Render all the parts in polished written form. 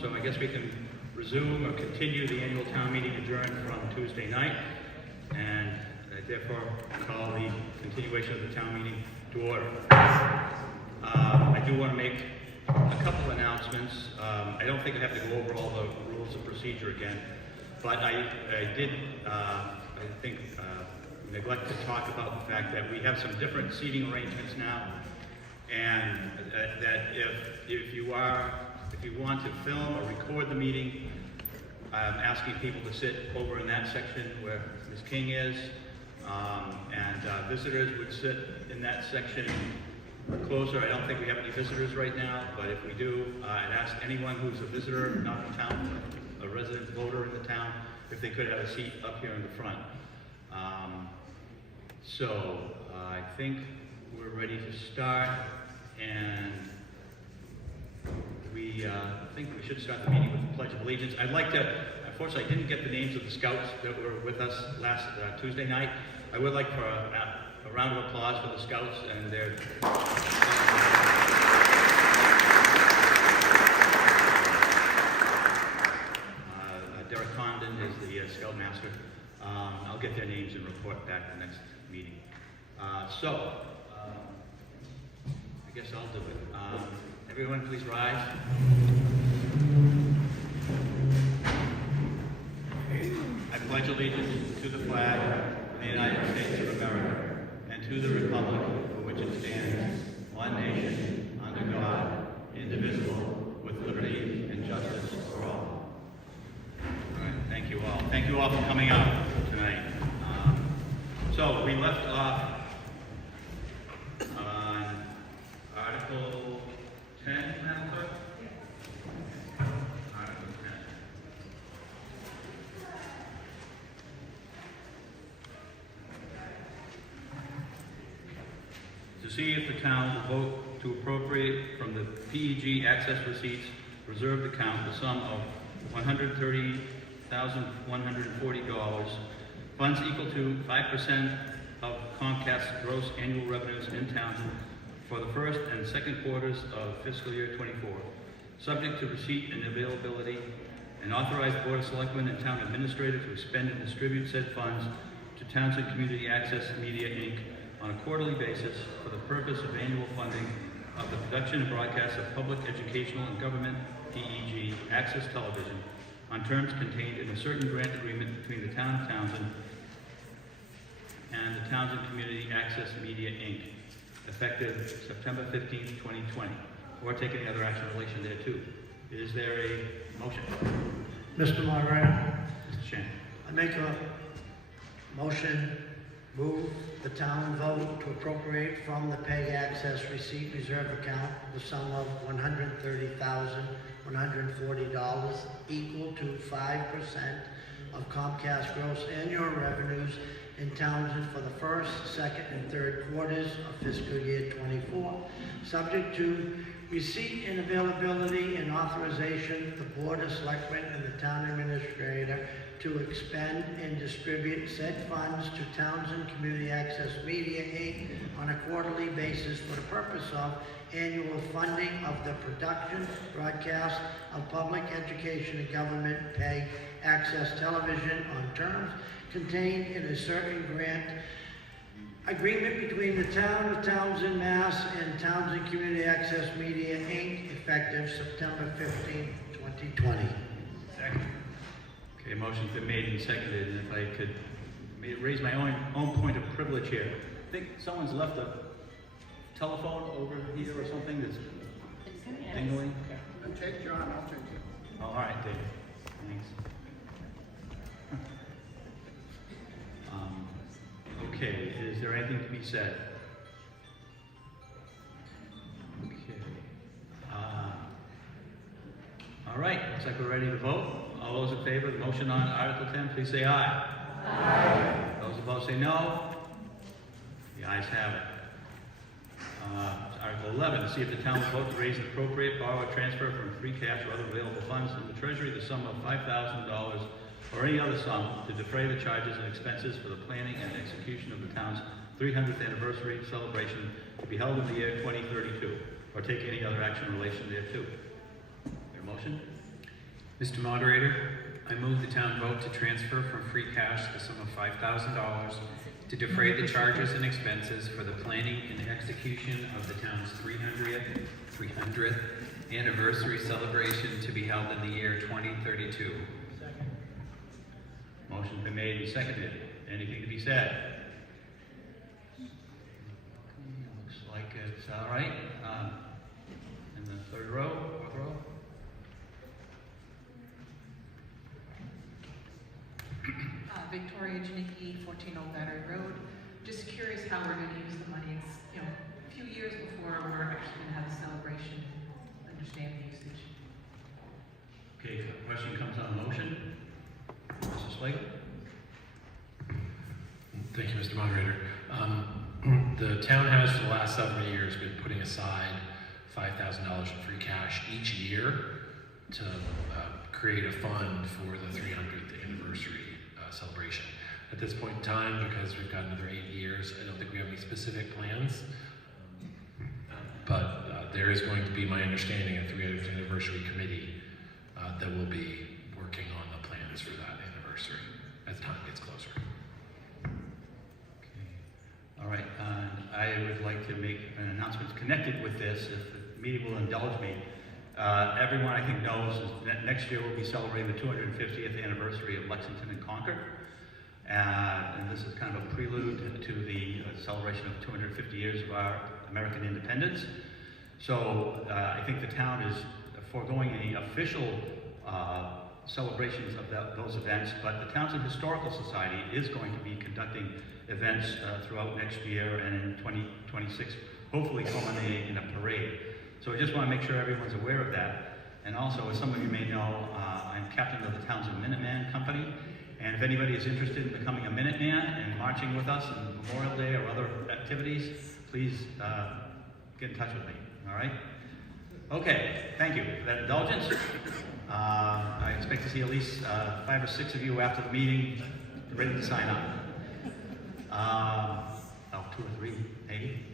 so I guess we can resume or continue the annual town meeting adjourned from Tuesday night, and I therefore call the continuation of the town meeting to order. I do want to make a couple of announcements. I don't think I have to go over all the rules of procedure again, but I did, I think, neglect to talk about the fact that we have some different seating arrangements now, and that if you want to film or record the meeting, I'm asking people to sit over in that section where Ms. King is, and visitors would sit in that section closer. I don't think we have any visitors right now, but if we do, I'd ask anyone who's a visitor, not in town, a resident voter in the town, if they could have a seat up here in the front. So I think we're ready to start, and I think we should start the meeting with the Pledge of Allegiance. I'd like to, unfortunately I didn't get the names of the scouts that were with us last Tuesday night. I would like for a round of applause for the scouts and their Derek Condon is the scoutmaster. I'll get their names and report back at the next meeting. I guess I'll do it. Everyone please rise. I pledge allegiance to the flag of the United States of America and to the republic for which it stands, one nation, under God, indivisible, with liberty and justice for all. All right, thank you all. Thank you all for coming out tonight. So we left off on Article 10, Madam Clerk? Article 10. To see if the town will vote to appropriate from the PEG access receipts reserved account the sum of $130,140, funds equal to 5% of Comcast's gross annual revenues in Townsend for the first and second quarters of fiscal year 24, subject to receipt and availability, and authorize Board of Selectmen and Town Administrator to expend and distribute said funds to Townsend Community Access Media, Inc. on a quarterly basis for the purpose of annual funding of the production and broadcast of public educational and government PEG access television on terms contained in a certain grant agreement between the Town of Townsend and the Townsend Community Access Media, Inc., effective September 15th, 2020, or take any other action in relation thereto. Is there a motion? Mr. Moderator, Mr. Shen. I make a motion, move the town vote to appropriate from the PEG access receipt reserve account the sum of $130,140 equal to 5% of Comcast gross annual revenues in Townsend for the first, second, and third quarters of fiscal year 24, subject to receipt and availability and authorization of the Board of Selectmen and the Town Administrator to expend and distribute said funds to Townsend Community Access Media, Inc. on a quarterly basis for the purpose of annual funding of the production, broadcast of public education and government PEG access television on terms contained in a certain grant agreement between the Town of Townsend, Mass. and Townsend Community Access Media, Inc., effective September 15, 2020. Second. Okay, motion's been made and seconded, and if I could raise my own point of privilege here. I think someone's left a telephone over here or something that's dingling. I'll take John, I'll take you. Oh, all right, Dave. Thanks. Okay, is there anything to be said? Okay. All right, looks like we're ready to vote. All those in favor of the motion on Article 10, please say aye. Aye. Those opposed say no. The ayes have it. Article 11, to see if the town will vote to raise and appropriate, borrow, or transfer from free cash or other available funds in the Treasury the sum of $5,000 or any other sum to defray the charges and expenses for the planning and execution of the town's 300th anniversary celebration to be held in the year 2032, or take any other action in relation thereto. Your motion? Mr. Moderator, I move the town vote to transfer from free cash the sum of $5,000 to defray the charges and expenses for the planning and execution of the town's 300th anniversary celebration to be held in the year 2032. Motion's been made and seconded. Anything to be said? Looks like it's all right. In the third row, fourth row. Victoria Janicki, 14 Old Battery Road. Just curious how we're going to use the money. It's, a few years before we're actually going to have a celebration. Understand the usage. Okay, so the question comes on motion. Mr. Slagle? Thank you, Mr. Moderator. The town has for the last several years been putting aside $5,000 in free cash each year to create a fund for the 300th anniversary celebration. At this point in time, because we've got another 8 years, I don't think we have any specific plans. But there is going to be, my understanding, a 300th anniversary committee that will be working on the plans for that anniversary as time gets closer. Okay. All right, I would like to make an announcement connected with this, if the meeting will indulge me. Everyone I think knows that next year we'll be celebrating the 250th anniversary of Lexington and Concord. And this is kind of a prelude to the celebration of 250 years of our American independence. So I think the town is foregoing any official celebrations of those events, but the Townsend Historical Society is going to be conducting events throughout next year and in 2026, hopefully culminating in a parade. So I just want to make sure everyone's aware of that. And also, as some of you may know, I'm captain of the Townsend Minuteman Company. And if anybody is interested in becoming a Minuteman and marching with us on Memorial Day or other activities, please get in touch with me, all right? Okay, thank you for that indulgence. I expect to see at least 5 or 6 of you after the meeting ready to sign up. 2 or 3, maybe.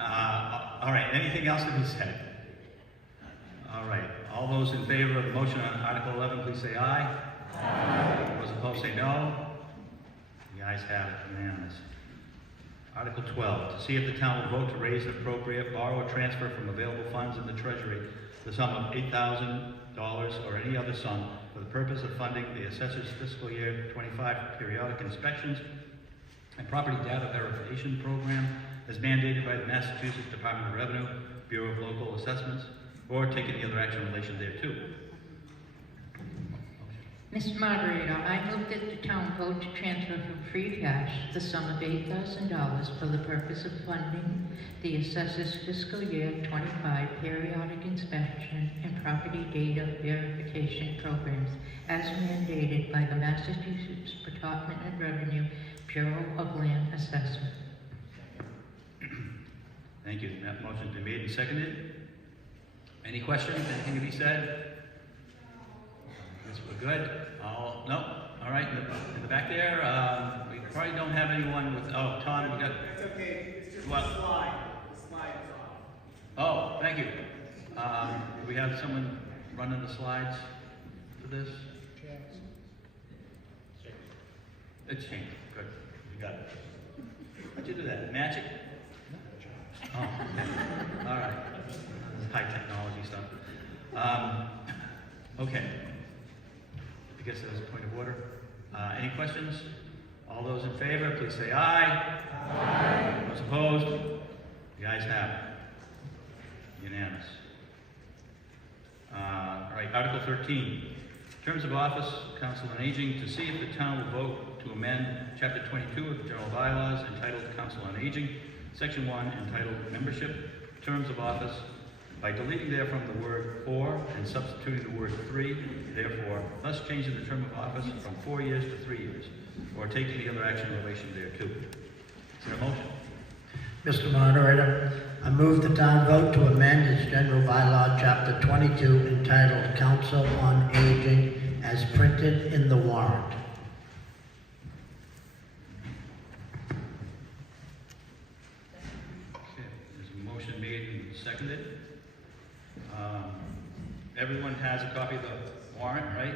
All right, anything else to be said? All right, all those in favor of the motion on Article 11, please say aye. Aye. Those opposed say no. The ayes have it, unanimous. Article 12, to see if the town will vote to raise and appropriate, borrow, or transfer from available funds in the treasury the sum of $8,000 or any other sum for the purpose of funding the assessor's fiscal year 25 periodic inspections and property data verification program as mandated by the Massachusetts Department of Revenue, Bureau of Local Assessments, or take any other action in relation thereto. Mr. Moderator, I move that the town vote to transfer from free cash the sum of $8,000 for the purpose of funding the assessor's fiscal year 25 periodic inspection and property data verification programs as mandated by the Massachusetts Department of Revenue, Bureau of Land Assessment. Thank you. That motion's been made and seconded. Any questions? Anything to be said? Yes, we're good. No? All right, in the back there, we probably don't have anyone with, oh, Tom, we got... That's okay, it's just What? a slide. The slide is off. Oh, thank you. Do we have someone running the slides for this? It's changed. Good. You got it. How'd you do that? Magic? Oh, all right. High technology stuff. Okay. I guess that was a point of order. Any questions? All those in favor, please say aye. Aye. Those opposed? The ayes have it. Unanimous. All right, Article 13. Terms of office, Council on Aging, to see if the town will vote to amend Chapter 22 of the General Bylaws entitled Council on Aging, Section 1 entitled Membership, Terms of Office, by deleting therefrom the word "for" and substituting the word "3", therefore, thus changing the term of office from 4 years to 3 years, or taking any other action in relation thereto. Is there a motion? Mr. Moderator, I move the town vote to amend its general bylaw, Chapter 22, entitled Council on Aging, as printed in the warrant. Okay, there's a motion made and seconded. Everyone has a copy of the warrant, right?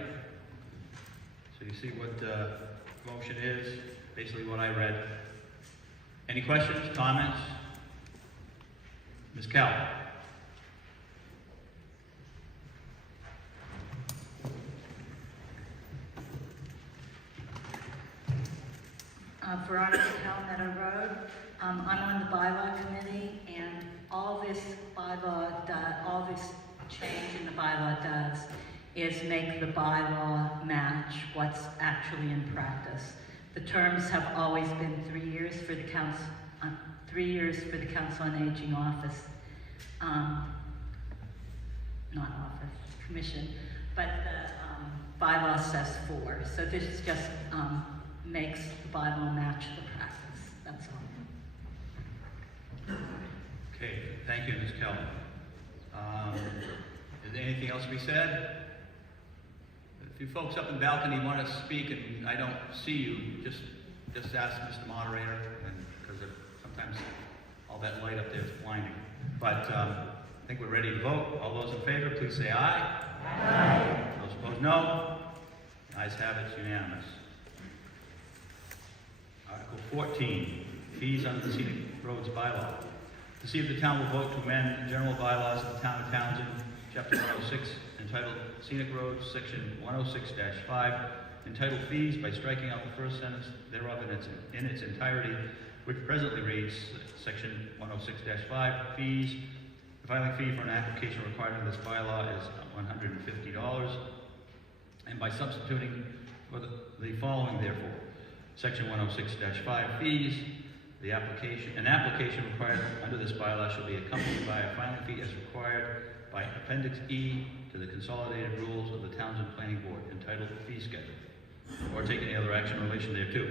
So you see what the motion is, basically what I read. Any questions, comments? Ms. Cal? Veronica Calmetto Road. I'm on the bylaw committee, and all this change in the bylaw does is make the bylaw match what's actually in practice. The terms have always been 3 years for the council, 3 years for the Council on Aging office, not office, commission, but the bylaw says 4. So this just makes the bylaw match the practice, that's all. Okay, thank you, Ms. Kell. Is there anything else to be said? If you folks up in the balcony want to speak and I don't see you, just ask Mr. Moderator, and because sometimes all that light up there is blinding. But I think we're ready to vote. All those in favor, please say aye. Aye. Those opposed, no. The ayes have it, it's unanimous. Article 14, fees under the Scenic Roads Bylaw. To see if the town will vote to amend the general bylaws of the town of Townsend, Chapter 106, entitled Scenic Roads, Section 106-5, entitled Fees, by striking out the first sentence thereof in its entirety, which presently reads, Section 106-5, fees. The filing fee for an application required under this bylaw is $150, and by substituting for the following, therefore, Section 106-5, fees. An application required under this bylaw shall be accompanied by a filing fee as required by Appendix E to the Consolidated Rules of the Townsend Planning Board, entitled Fee Schedule, or take any other action in relation thereto.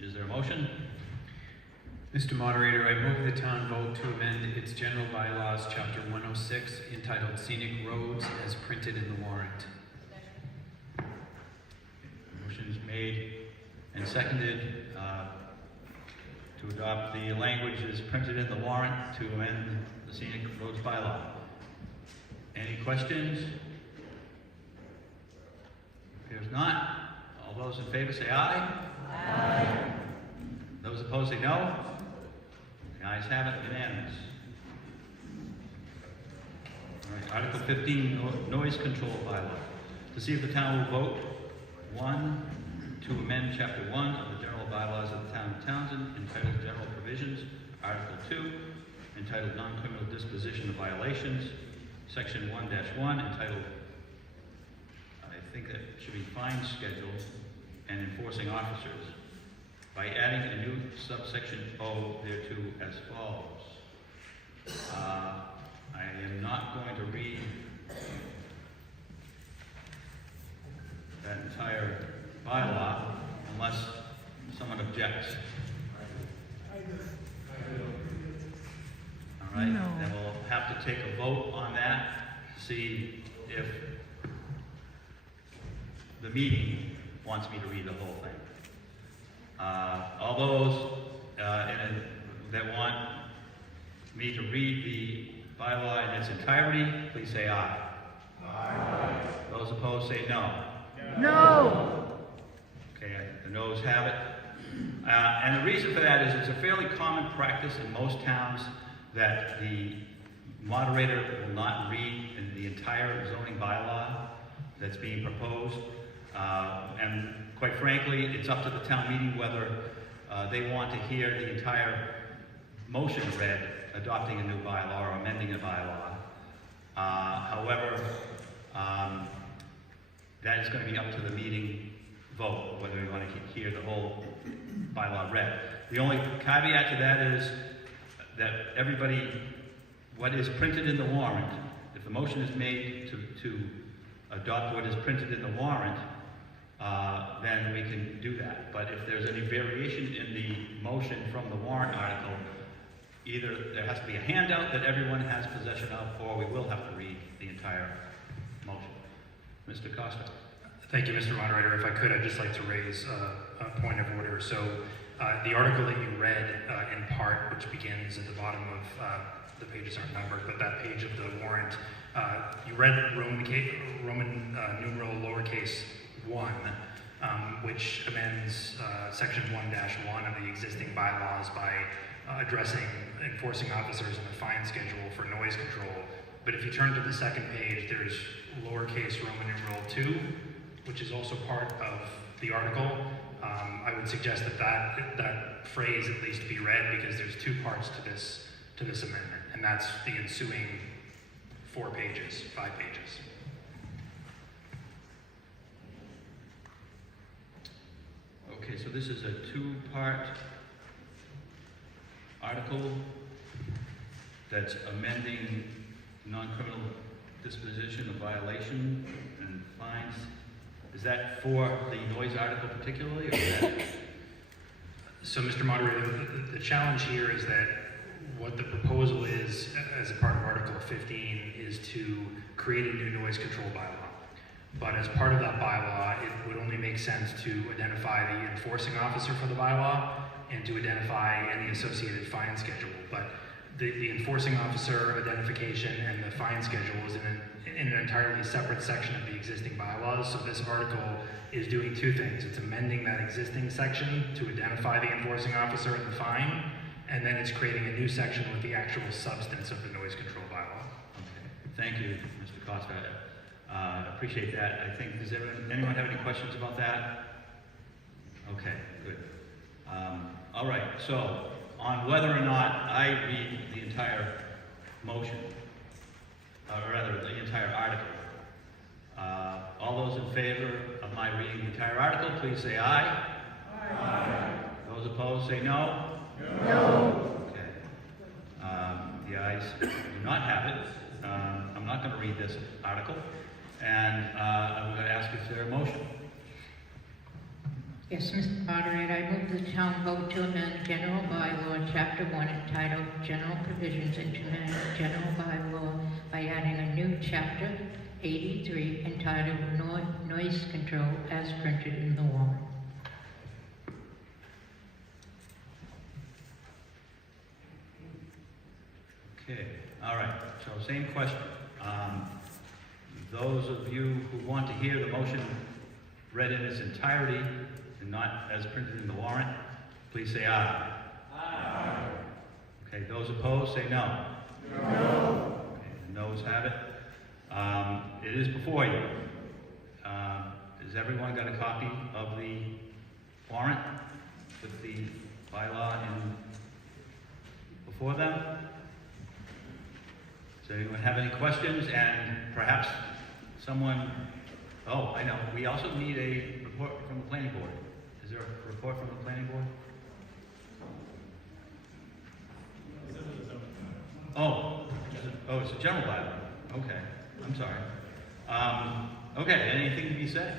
Is there a motion? Mr. Moderator, I move the town vote to amend its general bylaws, Chapter 106, entitled Scenic Roads, as printed in the warrant. Motion is made and seconded to adopt the language as printed in the warrant to amend the Scenic Roads Bylaw. Any questions? Appears not. All those in favor say aye. Aye. Those opposed say no. The ayes have it, unanimous. All right, Article 15, Noise Control Bylaw. To see if the town will vote, 1, to amend Chapter 1 of the General Bylaws of the Town of Townsend, entitled General Provisions, Article 2, entitled Non-Criminal Disposition of Violations, Section 1-1, entitled, I think that should be Fine Schedule and Enforcing Officers, by adding a new subsection O thereto as follows. I am not going to read that entire bylaw unless someone objects. All right, then we'll have to take a vote on that to see if the meeting wants me to read the whole thing. All those that want me to read the bylaw in its entirety, please say aye. Aye. Those opposed say no. No! Okay, the noes have it. And the reason for that is it's a fairly common practice in most towns that the moderator will not read the entire zoning bylaw that's being proposed. And quite frankly, it's up to the town meeting whether they want to hear the entire motion read, adopting a new bylaw or amending a bylaw. However, that is going to be up to the meeting vote, whether we want to hear the whole bylaw read. The only caveat to that is that everybody, what is printed in the warrant, if the motion is made to adopt what is printed in the warrant, then we can do that. But if there's any variation in the motion from the warrant article, either there has to be a handout that everyone has possession of, or we will have to read the entire motion. Mr. Costa. Thank you, Mr. Moderator. If I could, I'd just like to raise a point of order. So the article that you read in part, which begins at the bottom of the pages aren't numbered, but that page of the warrant You read Roman numeral lowercase 1, which amends section 1-1 of the existing bylaws by addressing enforcing officers and the fine schedule for noise control. But if you turn to the second page, there's lowercase Roman numeral 2, which is also part of the article. I would suggest that phrase at least be read, because there's 2 parts to this amendment, and that's the ensuing 5 pages. Okay, so this is a 2-part article that's amending non-criminal disposition of violation and fines. Is that for the noise article particularly, or is that? So, Mr. Moderator, the challenge here is that what the proposal is, as a part of Article 15, is to create a new noise control bylaw. But as part of that bylaw, it would only make sense to identify the enforcing officer for the bylaw and to identify any associated fine schedule. But the enforcing officer identification and the fine schedule is in an entirely separate section of the existing bylaws. So this article is doing 2 things. It's amending that existing section to identify the enforcing officer and the fine, and then it's creating a new section with the actual substance of the noise control bylaw. Okay, thank you, Mr. Costa. Appreciate that. I think, does anyone have any questions about that? Okay, good. All right, so on whether or not I read the entire motion, or rather the entire article, all those in favor of my reading the entire article, please say aye. Aye. Those opposed, say no. No. Okay. The ayes do not have it. I'm not going to read this article, and I'm going to ask if there a motion. Yes, Mr. Moderator, I move the town vote to amend General Bylaw, Chapter 1, entitled General Provisions, and to amend General Bylaw by adding a new Chapter 83 entitled Noise Control as printed in the warrant. Okay, all right, so same question. Those of you who want to hear the motion read in its entirety and not as printed in the warrant, please say aye. Aye. Okay, those opposed, say no. No. Okay, the noes have it. It is before you. Has everyone got a copy of the warrant with the bylaw before them? Does anyone have any questions? And perhaps someone, oh, I know, we also need a report from the planning board. Is there a report from the planning board? It's a general bylaw. Okay, I'm sorry. Okay, anything to be said?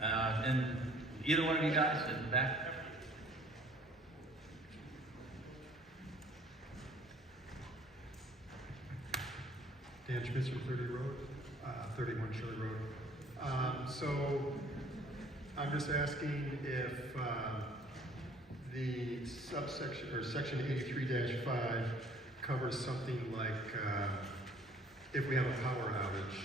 And either one of you guys in the back? Dan Schmitz from 31 Shirley Road. So I'm just asking if the subsection or section 83-5 covers something like if we have a power outage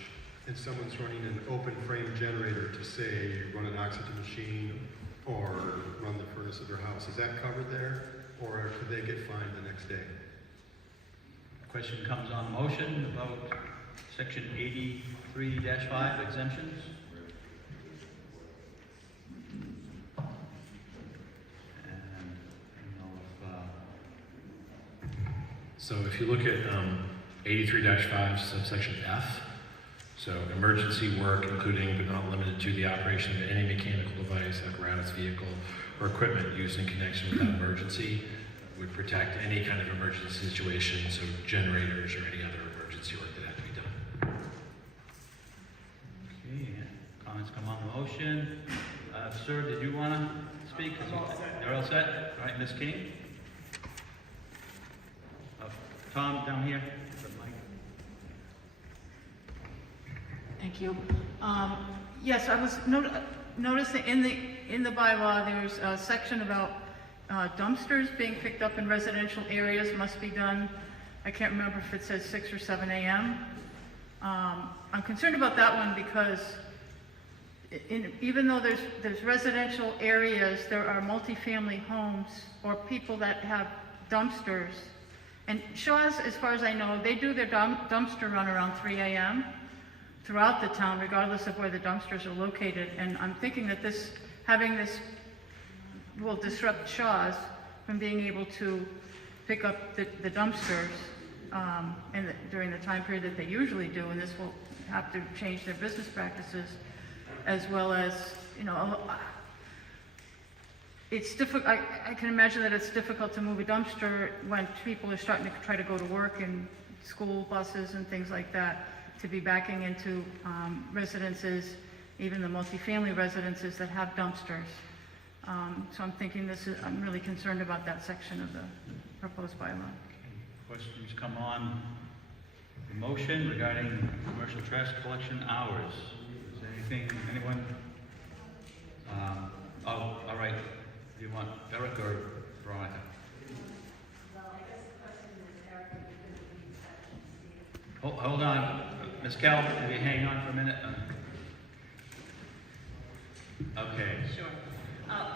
and someone's running an open frame generator to say run an oxygen machine or run the furnace of their house. Is that covered there, or could they get fined the next day? Question comes on motion about section 83-5 exemptions. And So if you look at 83-5 subsection F, so emergency work including but not limited to the operation of any mechanical device, apparatus, vehicle, or equipment used in connection with that emergency would protect any kind of emergency situation, so generators or any other emergency work that had to be done. okay, comments come on the motion. Sir, did you want to speak? I'm all set. They're all set? All right, Ms. King? Tom, down here. The mic. Thank you. Yes, I was noticing in the bylaw, there's a section about dumpsters being picked up in residential areas must be done I can't remember if it says 6 or 7 a.m. I'm concerned about that one because even though there's residential areas, there are multifamily homes or people that have dumpsters. And Shaw's, as far as I know, they do their dumpster run around 3 a.m. throughout the town, regardless of where the dumpsters are located. And I'm thinking that having this will disrupt Shaw's from being able to pick up the dumpsters during the time period that they usually do, and this will have to change their business practices, as well as, it's difficult. I can imagine that it's difficult to move a dumpster when people are starting to try to go to work and school buses and things like that, to be backing into residences, even the multifamily residences that have dumpsters. So I'm thinking I'm really concerned about that section of the proposed bylaw. Questions come on the motion regarding commercial trash collection hours? Is there anyone? All right. Do you want Eric or Veronica? Hold on. Ms. Kell, can you hang on for a minute? Okay. Sure.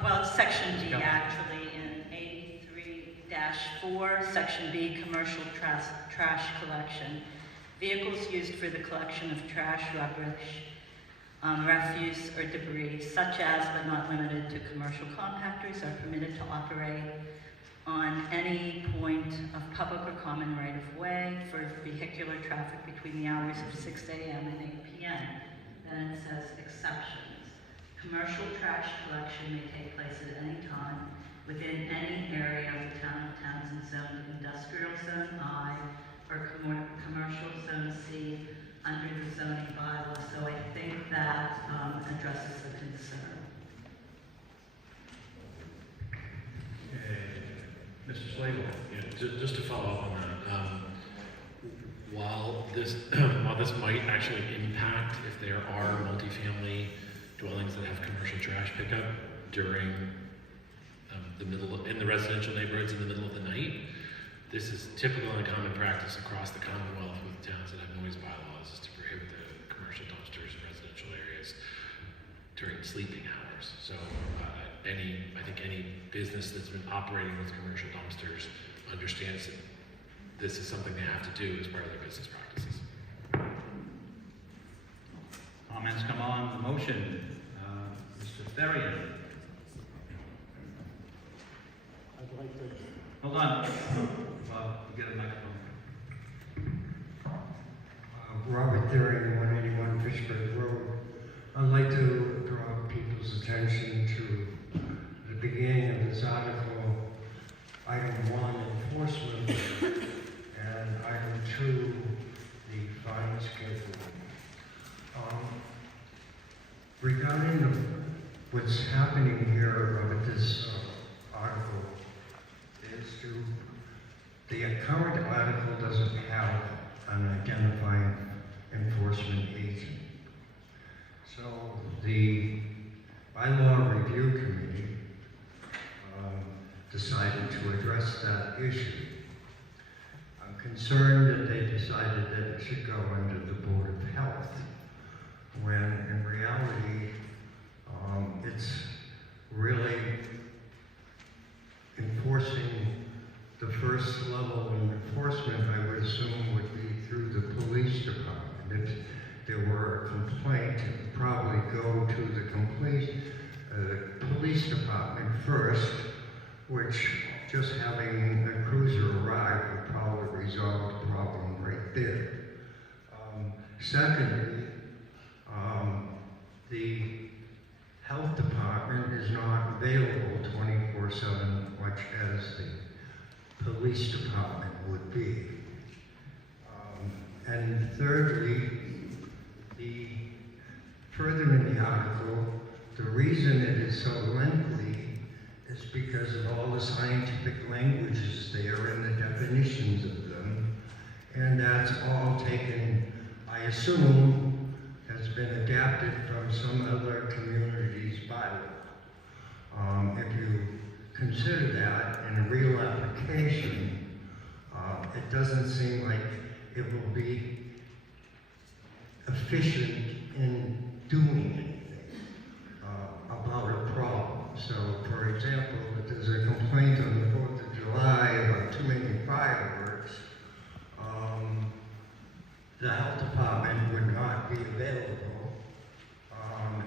Well, Section D, actually, in 83-4, Section B, commercial trash collection. Vehicles used for the collection of trash, rubbish, refuse, or debris, such as but not limited to commercial compactors, are permitted to operate on any point of public or common right-of-way for vehicular traffic between the hours of 6 a.m. and 8 p.m. Then it says exceptions. Commercial trash collection may take place at any time within any area of the town of Townsend zoned industrial zone I or commercial zone C under the zoning bylaw. So I think that addresses the concern. Okay. Mr. Slagle. Yeah, just to follow up on that, while this might actually impact if there are multifamily dwellings that have commercial trash pickup during in the residential neighborhoods in the middle of the night, this is typical and common practice across the Commonwealth with towns that have noise bylaws, is to prohibit the commercial dumpsters in residential areas during sleeping hours. So I think any business that's been operating with commercial dumpsters understands that this is something they have to do as part of their business practices. Comments come on the motion. Mr. Therian. I'd like to Hold on. You get a microphone. Robert Therian, 181 Fishburne Road. I'd like to draw people's attention to the beginning of this article, item 1, enforcement, and item 2, the fine schedule. Regarding what's happening here with this article, the current article doesn't have an identifying enforcement agent. So the bylaw review committee decided to address that issue. I'm concerned that they decided that it should go under the Board of Health, when in reality it's really enforcing the first level of enforcement, I would assume, would be through the police department. If there were a complaint, it would probably go to the police department first, which just having a cruiser arrive would probably resolve the problem right there. Secondly, the health department is not available 24/7, much as the police department would be. And thirdly, further in the article, the reason it is so lengthy is because of all the scientific languages there and the definitions of them, and that's all taken, I assume, has been adapted from some other community's bylaw. If you consider that in a real application, It doesn't seem like it will be efficient in doing anything about a problem. So, for example, if there's a complaint on the 4th of July about too many fireworks, the health department would not be available.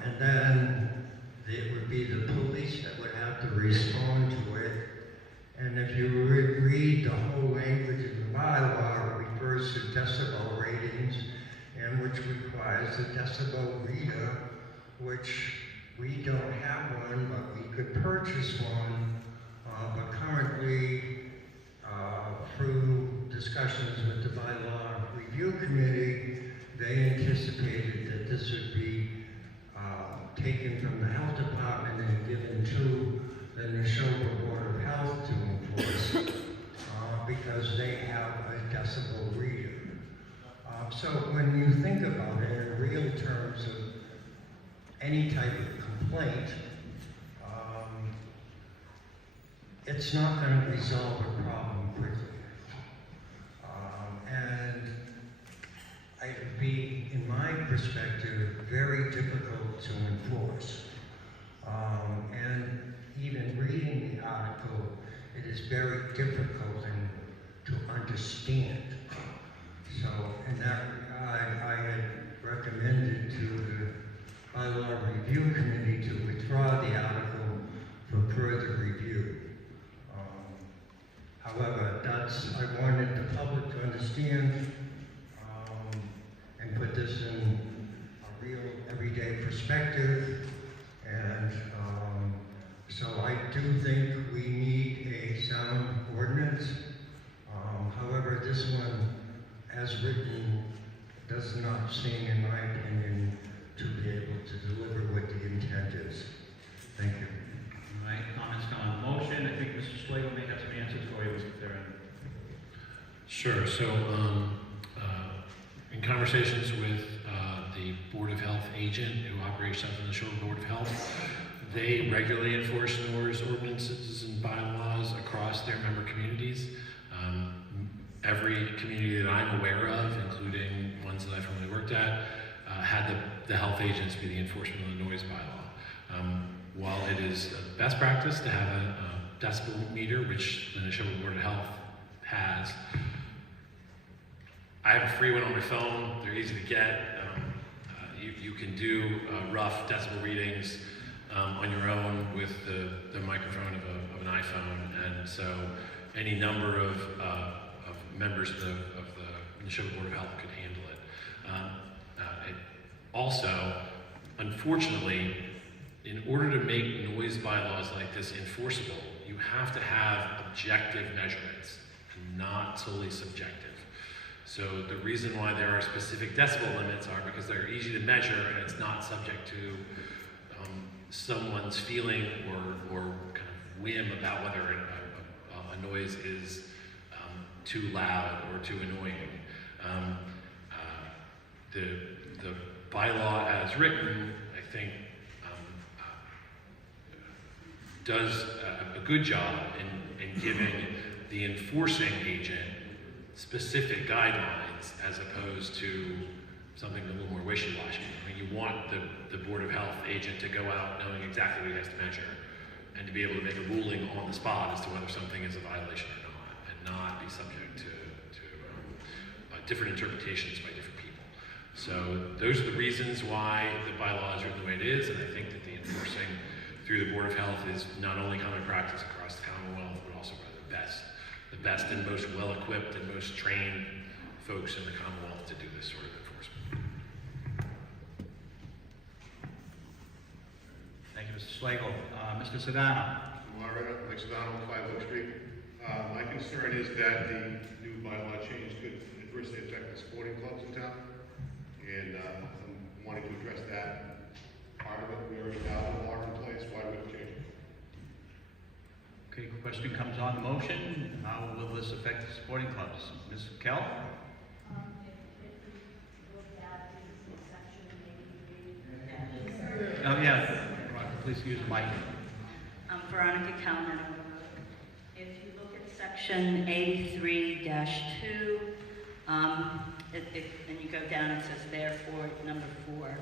And then it would be the police that would have to respond to it. And if you read the whole language of the bylaw, it refers to decibel ratings, and which requires a decibel reader, which we don't have one, but we could purchase one. But currently, through discussions with the bylaw review committee, they anticipated that this would be taken from the health department and given to the Neshoba Board of Health to enforce because they have a decibel reader. So when you think about it in real terms of any type of complaint, it's not going to resolve a problem quickly. And it would be, in my perspective, very difficult to enforce. And even reading the article, it is very difficult to understand. So in that regard, I had recommended to the bylaw review committee to withdraw the article for further review. However, I wanted the public to understand and put this in a real everyday perspective. And so I do think we need a sound ordinance. However, this one, as written, does not seem, in my opinion, to be able to deliver what the intent is. Thank you. All right, comments now on the motion. I think Mr. Slagle may have some answers for you if they're in. Sure. So, in conversations with the Board of Health agent who operates out of the Neshoba Board of Health, they regularly enforce NORS ordinances and bylaws across their member communities. Every community that I'm aware of, including ones that I formerly worked at, had the health agents be the enforcement of the noise bylaw. While it is best practice to have a decibel meter, which the Neshoba Board of Health has, I have a free one on my phone. They're easy to get. You can do rough decibel readings on your own with the microphone of an iPhone, and so any number of members of the Neshoba Board of Health could handle it. Also, unfortunately, in order to make noise bylaws like this enforceable, you have to have objective measurements and not solely subjective. So the reason why there are specific decibel limits are because they're easy to measure and it's not subject to someone's feeling or kind of whim about whether a noise is too loud or too annoying. The bylaw as written, I think, does a good job in giving the enforcing agent specific guidelines as opposed to something a little more wishy-washy. I mean, you want the Board of Health agent to go out knowing exactly what he has to measure and to be able to make a ruling on the spot as to whether something is a violation or not, and not be subject to different interpretations by different people. So those are the reasons why the bylaw is written the way it is, and I think that the enforcing through the Board of Health is not only common practice across the Commonwealth, but also by the best and most well-equipped and most trained folks in the Commonwealth to do this sort of enforcement. Thank you, Mr. Slagle. Mr. Sedano. Moderator, Mike Sedano, 5 Oak Street. My concern is that the new bylaw change could adversely affect the sporting clubs in town, and I'm wanting to address that part of it. We already have the law in place. Why do we have to change it? Okay, question comes on the motion. How will this affect the sporting clubs? Ms. Kell? Oh, yeah. Please use the mic. Veronica Kalman. If you look at section Section 83-2, and you go down, it says therefore, number 4,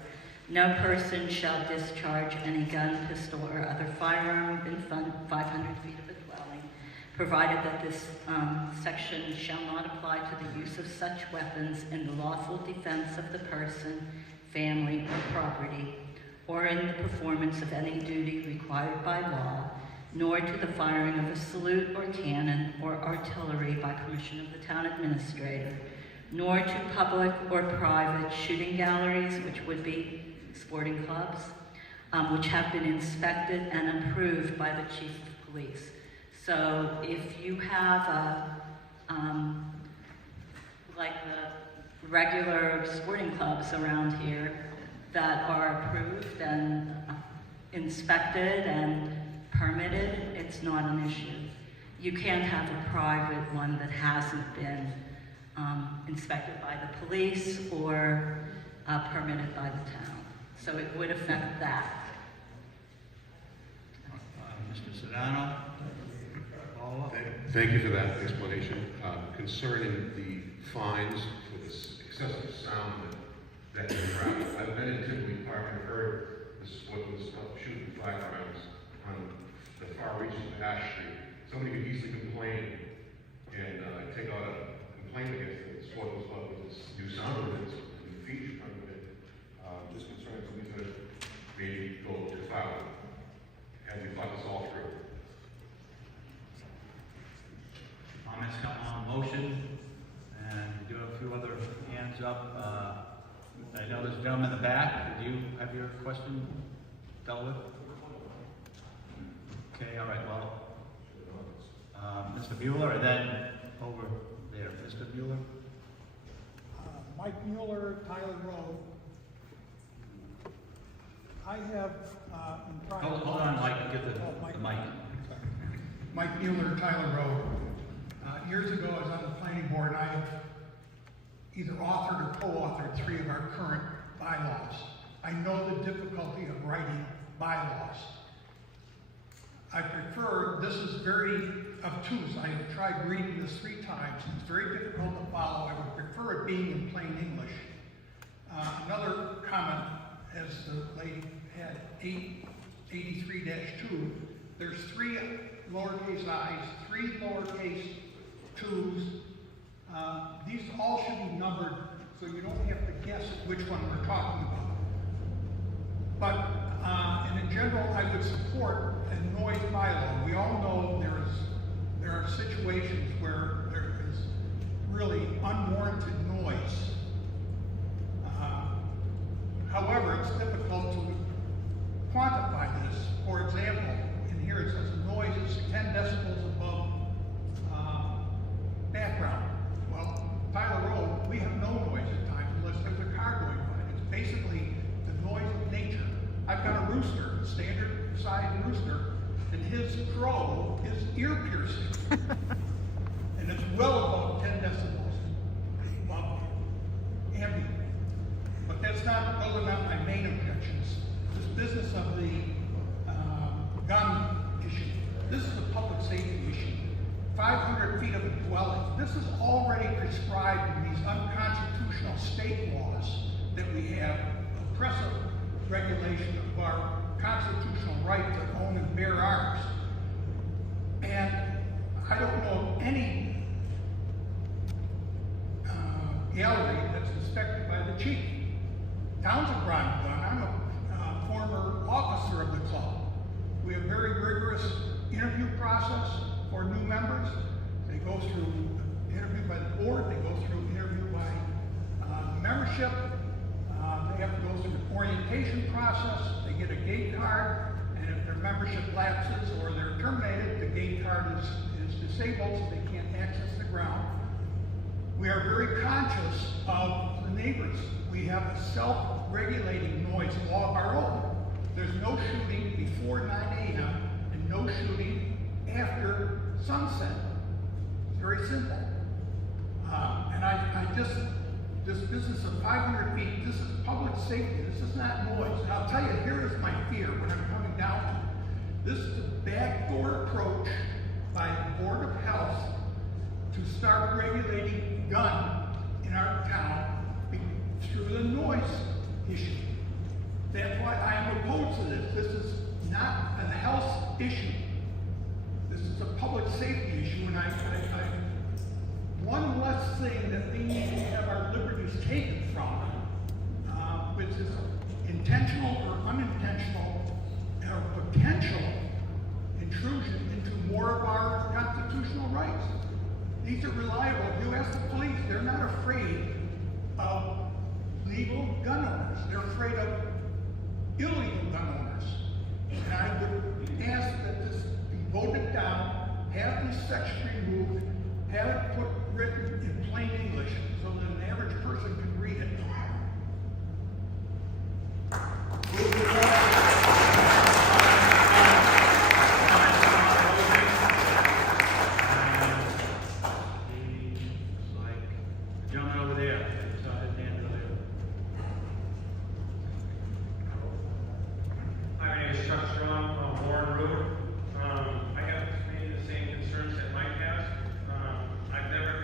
no person shall discharge any gun, pistol, or other firearm within 500 feet of a dwelling, provided that this section shall not apply to the use of such weapons in the lawful defense of the person, family, or property, or in the performance of any duty required by law, nor to the firing of a salute or cannon or artillery by permission of the town administrator, nor to public or private shooting galleries, which would be sporting clubs, which have been inspected and approved by the chief of police. So if you have like the regular sporting clubs around here that are approved and inspected and permitted, it's not an issue. You can't have a private one that hasn't been inspected by the police or permitted by the town. So it would affect that. Mr. Sedano? Follow-up? Thank you for that explanation. Concerning the fines for this excessive sound that you travel, I've been in Tivoli Park and heard this what was shooting firearms on the far reaches of Ash Street. Somebody could easily complain and take out a complaint against the Sporting Club with this new sound ordinance and the feature permit. Just concerned that we could maybe go to file. Have you thought this all through? Comments come on the motion, and we do have a few other hands up. I know there's a gentleman in the back. Do you have your question dealt with? Okay, all right, well, Mr. Bueller, and then over there, Mr. Bueller. Mike Mueller, Tyler Road. I have in prior... Hold on, Mike, get the mic. Mike Mueller, Tyler Road. Years ago, I was on the planning board, and I have either authored or co-authored 3 of our current bylaws. I know the difficulty of writing bylaws. I prefer, this is very obtuse. I have tried reading this 3 times. It's very difficult to follow. I would prefer it being in plain English. Another comment, as the lady had, 83-2, there's 3 lowercase i's, 3 lowercase 2's. These all should be numbered so you don't have to guess which one we're talking about. But and in general, I would support a noise bylaw. We all know there are situations where there is really unwarranted noise. However, it's difficult to quantify this. For example, in here it says noise is 10 decibels above background. Well, Tyler Road, we have no noise at times unless there's a car going by. It's basically the noise of nature. I've got a rooster, a standard size rooster, and his crow is ear piercing. And it's well above 10 decibels above ambient. But those are not my main objections. This business of the gun issue, this is a public safety issue. 500 feet of a dwelling. This is already prescribed in these unconstitutional state laws that we have, oppressive regulation of our constitutional right to own and bear arms. And I don't know any gallery that's inspected by the chief. Townsend brought a gun. I'm a former officer of the club. We have a very rigorous interview process for new members. They go through interview by the board, they go through interview by membership, they have to go through the orientation process, they get a gate card, and if their membership lapses or they're terminated, the gate card is disabled so they can't access the ground. We are very conscious of the neighbors. We have a self-regulating noise law of our own. There's no shooting before 9 a.m. and no shooting after sunset. It's very simple. And I just, this business of 500 feet, this is public safety, this is not noise. And I'll tell you, here is my fear when I'm coming down to. This is a backdoor approach by the Board of Health issue. This is a public safety issue, and one less thing that we need to have our liberties taken from, which is intentional or unintentional or potential intrusion into more of our constitutional rights. These are reliable. You ask the police, they're not afraid of legal gun owners. They're afraid of illegal gun owners. And I would ask that this be voted down, have this section removed, have it put written in plain English so that an average person can read it. Gentleman over there, saw his hand earlier. Hi, my name is Chuck Strong on Warren Road. I have many of the same concerns that Mike has. I've never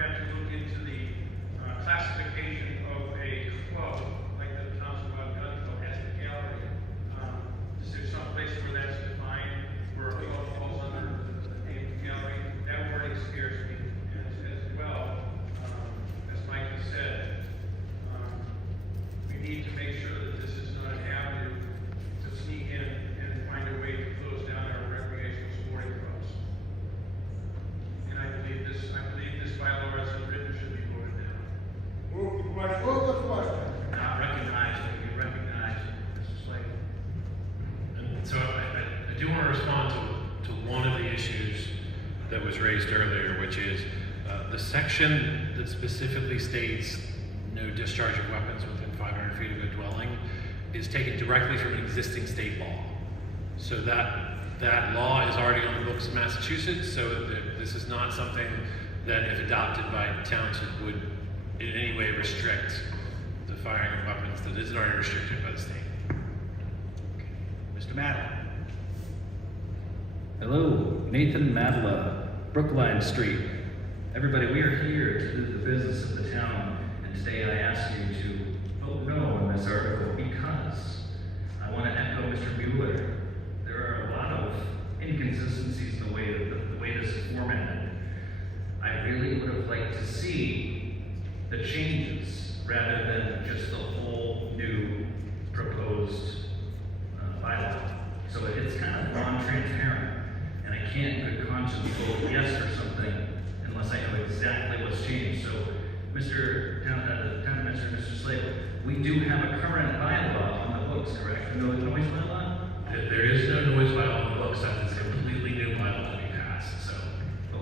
had to look into the classification of a club like the Townsend Gun Club as a gallery. Is there some place where that's defined, where a club falls under the name gallery? That wording scares me as well. As Mike has said, we need to make sure that this is not an avenue to sneak in and find a way to close down our recreational sporting clubs. And I believe this bylaw as written should be voted down. Move the question. Not recognized, but you recognize Mr. Slade. And so I do want to respond to one of the issues that was raised earlier, which is the section that specifically states no discharge of weapons within 500 feet of a dwelling is taken directly from an existing state law. So that law is already on the books of Massachusetts, so this is not something that, if adopted by Townsend, would in any way restrict the firing of weapons that isn't already restricted by the state. Mr. Madden. Hello, Nathan Madla, Brookline Street. Everybody, we are here to do the business of the town, and today I ask you to vote no on this article because I want to echo Mr. Bueller. There are a lot of inconsistencies in the way this is formatted. I really would have liked to see the changes rather than just the whole new proposed bylaw. So it's kind of non-transparent, and I can't in good conscience vote yes or something unless I know exactly what's changed. So, Mr. Town Minister, Mr. Slade, we do have a current bylaw on the books, correct? No noise bylaw? There is no noise bylaw on the books. That is a completely new bylaw to be passed. So,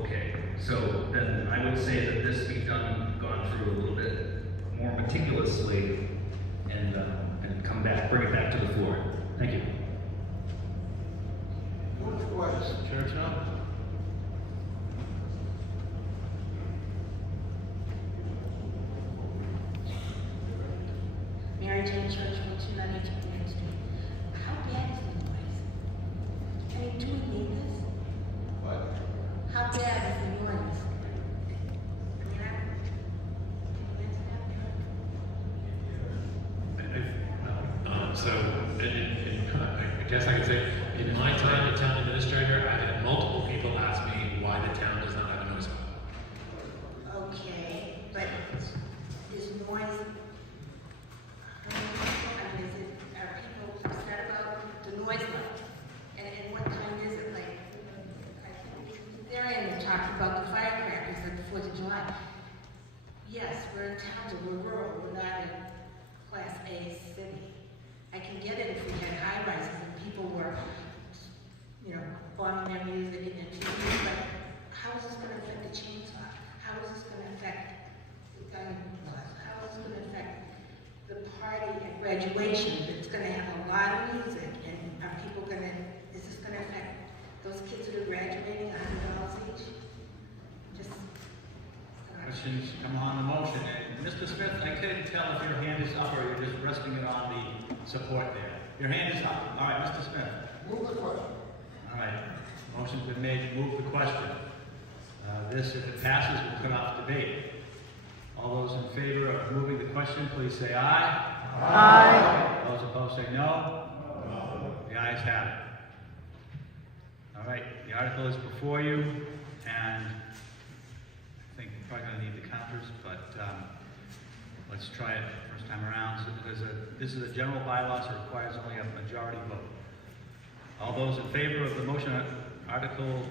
Okay, so then I would say that this be gone through a little bit more meticulously and bring it back to the floor. Thank you. Churchill. Mary Jane Church, 1292 Main Street. How bad is the noise? I mean, do we need this? What? How bad is the noise? I guess I could say, in my time as town administrator, I had multiple people ask me why the town does not have a noise bylaw. Okay, but is noise, I mean, are people upset about the noise level? And what time is it? Like, they're in talking about the firecrackers at the 4th of July. Yes, we're in Townsend, we're rural, we're not in Class A city. I can get it if we had high rises and people were, bombing their music and their TV, but how is this going to affect the chainsaw? How is this going to affect the gun laws? How is this going to affect the party at graduation? It's going to have a lot of music, and are people going to, is this going to affect those kids that are graduating $100 each? Just. Questions come on the motion. And Mr. Smith, I couldn't tell if your hand is up or you're just resting it on the support there. Your hand is up. All right, Mr. Smith. Move the question. All right. Motion's been made to move the question. This, if it passes, will cut off debate. All those in favor of moving the question, please say aye. Aye. Those opposed say no. No. The ayes have it. All right, the article is before you, and I think we're probably gonna need the counters, but let's try it first time around. So this is a general bylaw, so it requires only a majority vote. All those in favor of the motion on Article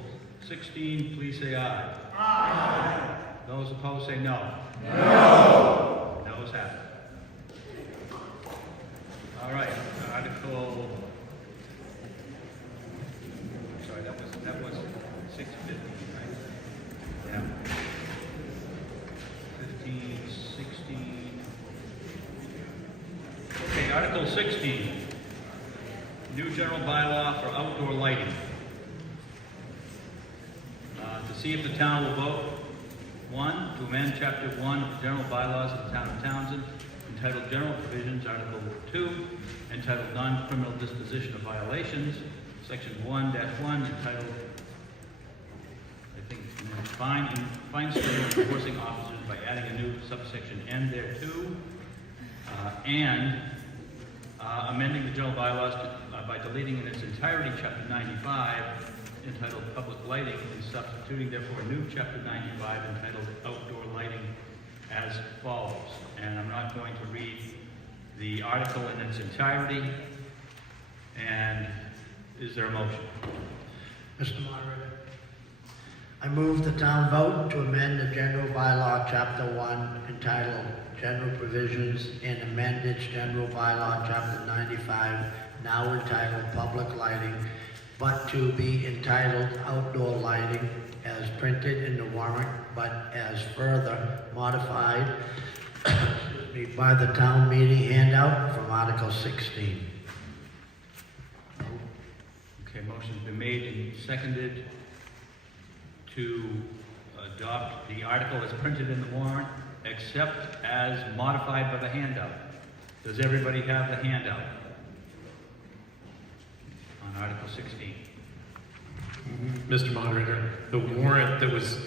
16, please say aye. Aye. Those opposed say no. No. Noes have it. All right, Article, sorry, that was 650, right? Yeah. 15, 16. Okay, Article 16. New general bylaw for outdoor lighting. To see if the town will vote, 1, to amend Chapter 1 of the general bylaws of the town of Townsend, entitled General Provisions, Article 2, entitled Non-Criminal Disposition of Violations, Section 1-1, entitled, I think, fine schedule enforcing officers by adding a new subsection N thereto, and amending the general bylaws by deleting in its entirety Chapter 95, entitled Public Lighting, and substituting therefore a new Chapter 95 entitled Outdoor Lighting as follows. And I'm not going to read the article in its entirety. And is there a motion? Mr. Moderator, I move the town vote to amend the general bylaw, Chapter 1, entitled General Provisions, and amend its general bylaw, Chapter 95, now entitled Public Lighting, but to be entitled Outdoor Lighting, as printed in the warrant, but as further modified by the town meeting handout from Article 16. Okay, motion's been made and seconded to adopt the article as printed in the warrant, except as modified by the handout. Does everybody have the handout on Article 16? Mr. Moderator, the warrant that was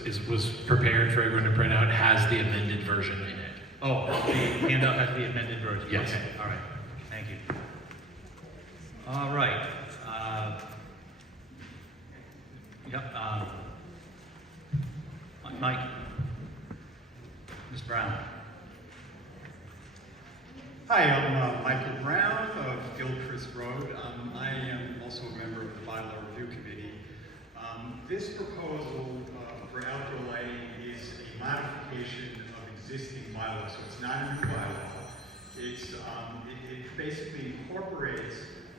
prepared for everyone to print out has the amended version in it. Oh, the handout has the amended version? Yes. Okay, all right, thank you. All right. Yep, Mike. Ms. Brown. Hi, I'm Michael Brown of Gilchrist Road. I am also a member of the Bylaw Review Committee. This proposal for outdoor lighting is a modification of existing bylaws, so it's not a new bylaw. It basically incorporates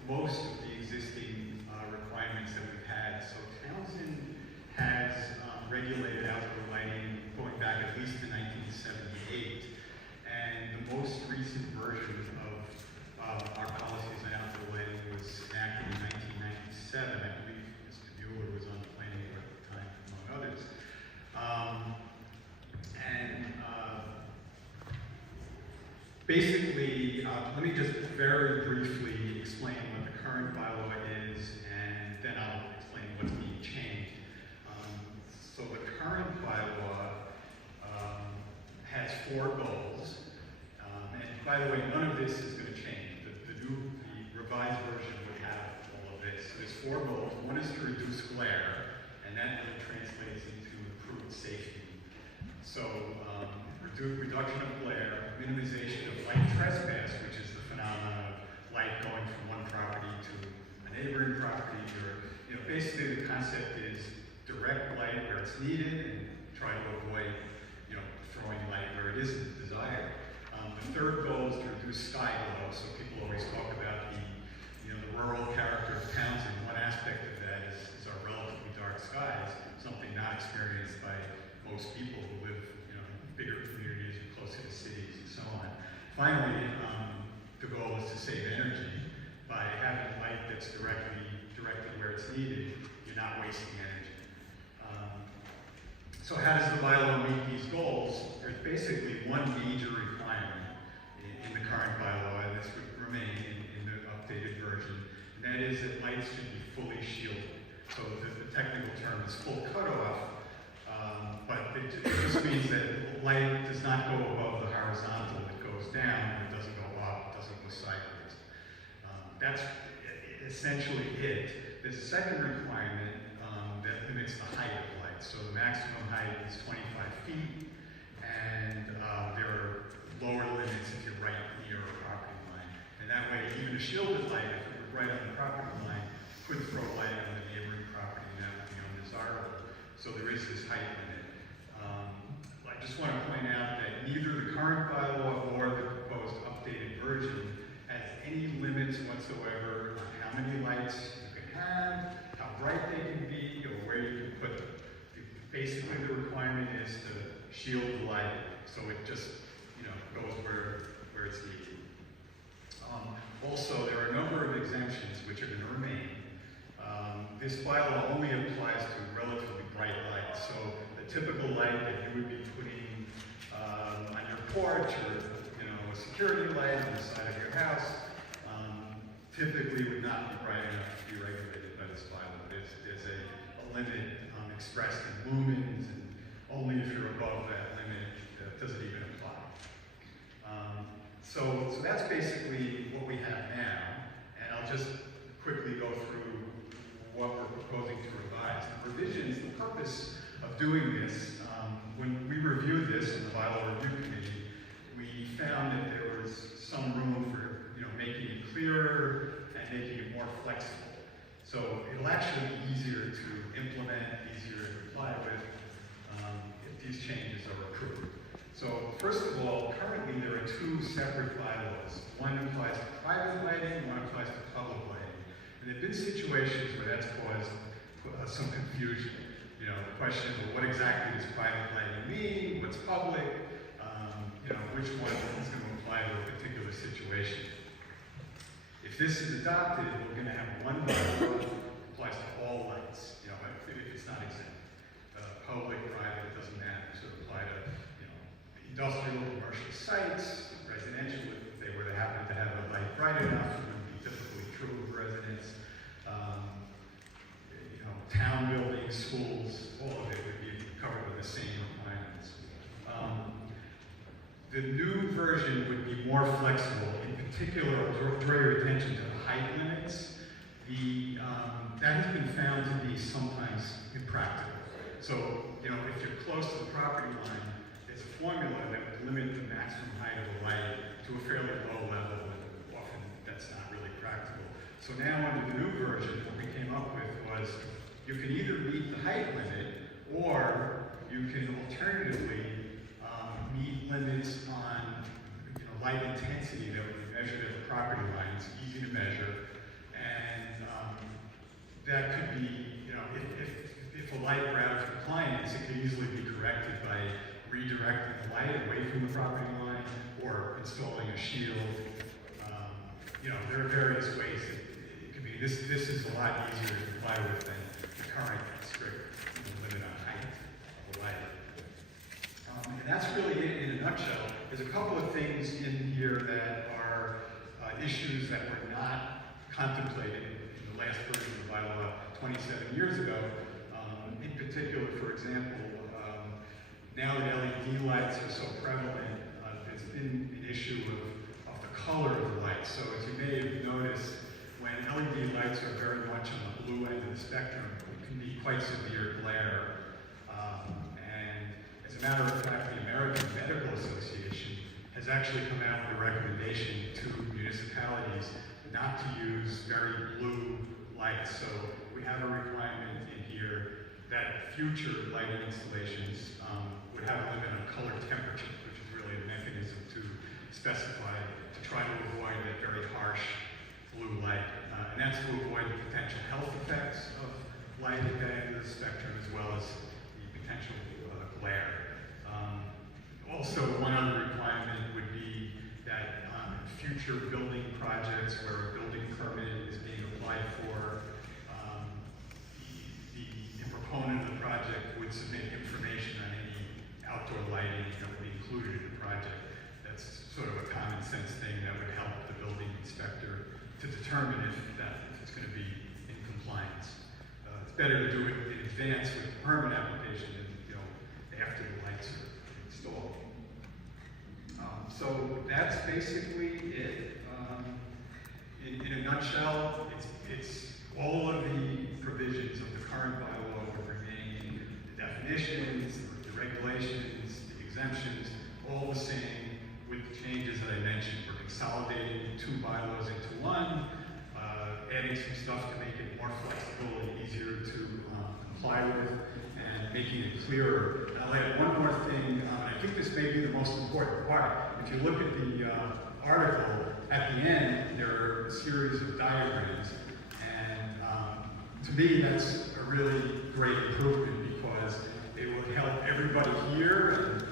most of the existing requirements that we've had. So Townsend has regulated outdoor lighting going back at least to 1978. And the most recent version of our policies on outdoor lighting was enacted in 1997. I believe Mr. Bueller was on the planning board at the time, among others. Basically, let me just very briefly explain what the current bylaw is, and then I'll explain what's being changed. So the current bylaw has 4 goals. And by the way, none of this is going to change. The revised version would have all of this. So there's 4 goals. One is to reduce glare, and that really translates into improved safety. So reduction of glare, minimization of light trespass, which is the phenomenon of light going from one property to a neighboring property, or basically the concept is direct light where it's needed and try to avoid throwing light where it isn't desired. The third goal is to reduce sky glow. So people always talk about the rural character of Townsend. One aspect of that is our relatively dark skies, something not experienced by most people who live in bigger communities or closer to cities and so on. Finally, the goal is to save energy by having light that's directed where it's needed. You're not wasting energy. So how does the bylaw meet these goals? There's basically one major requirement in the current bylaw, and this would remain in the updated version, and that is that lights should be fully shielded. So the technical term is full cutoff, but it just means that light does not go above the horizontal. It goes down, it doesn't go up, it doesn't go sideways. That's essentially it. The second requirement that limits the height of lights. So the maximum height is 25 feet, and there are lower limits if you're right near a property line. And that way, even a shielded light, if it were right on the property line, could throw light on the neighboring property, and that would be undesirable. So there is this height limit. I just want to point out that neither the current bylaw nor the proposed updated version has any limits whatsoever on how many lights you can have, how bright they can be, or where you can put them. Basically, the requirement is to shield the light, so it just, goes where it's needed. Also, there are a number of exemptions which are going to remain. This bylaw only applies to relatively bright lights, so the typical light that you would be putting on your porch, or a security light on the side of your house, typically would not be bright enough to be regulated by this bylaw. There's a limit expressed in lumens, and only if you're above that limit does it even apply. So that's basically what we have now, and I'll just quickly go through what we're proposing to revise. The revisions, the purpose of doing this, when we reviewed this in the bylaw review committee, we found that there was some room for making it clearer and making it more flexible. So it'll actually be easier to implement, easier to comply with if these changes are approved. So first of all, currently there are two separate bylaws. One applies to private lighting, one applies to public lighting. And there have been situations where that's caused some confusion. The question of what exactly does private lighting mean, what's public, which one is going to apply to a particular situation. If this is adopted, we're going to have one bylaw that applies to all lights, if it's not exempt. Public, private, it doesn't matter. So it apply to industrial, commercial sites, residential, if they were to happen to have a light bright enough, it would be typically true of residents. Town buildings, schools, all of it would be covered with the same requirements. The new version would be more flexible. In particular, I'll draw your attention to the height limits. That has been found to be sometimes impractical. So, if you're close to the property line, there's a formula that would limit the maximum height of the light to a fairly low level, and often that's not really practical. So now under the new version, what we came up with was you can either meet the height limit, or you can alternatively meet limits on light intensity that would be measured at the property line. It's easy to measure, and that could be, if a light were out of compliance, it could easily be corrected by redirecting the light away from the property line or installing a shield. There are various ways it could be. This is a lot easier to comply with than the current strict limit on height of the light. And that's really it in a nutshell. There's a couple of things in here that are issues that were not contemplated in the last version of the bylaw 27 years ago. In particular, for example, now that LED lights are so prevalent, there's been an issue of the color of the lights. So as you may have noticed, when LED lights are very much on the blue end of the spectrum, it can be quite severe glare. And as a matter of fact, the American Medical Association has actually come out with a recommendation to municipalities not to use very blue lights. So we have a requirement in here that future lighting installations would have a limit on color temperature, which is really a mechanism to specify, to try to avoid that very harsh blue light. And that's to avoid the potential health effects of light at that end of the spectrum, as well as the potential glare. Also, one other requirement would be that future building projects where a building permit is being applied for, the proponent of the project would submit information on any outdoor lighting that would be included in the project. That's sort of a common sense thing that would help the building inspector to determine if it's going to be in compliance. It's better to do it in advance with the permit application than after the lights are installed. So that's basically it. In a nutshell, it's all of the provisions of the current bylaw were consolidating two bylaws into one, adding some stuff to make it more flexible and easier to comply with, and making it clearer. And I'll add one more thing, I think this may be the most important part. If you look at the article, at the end, there are a series of diagrams, and to me, that's a really great improvement because it will help everybody here, and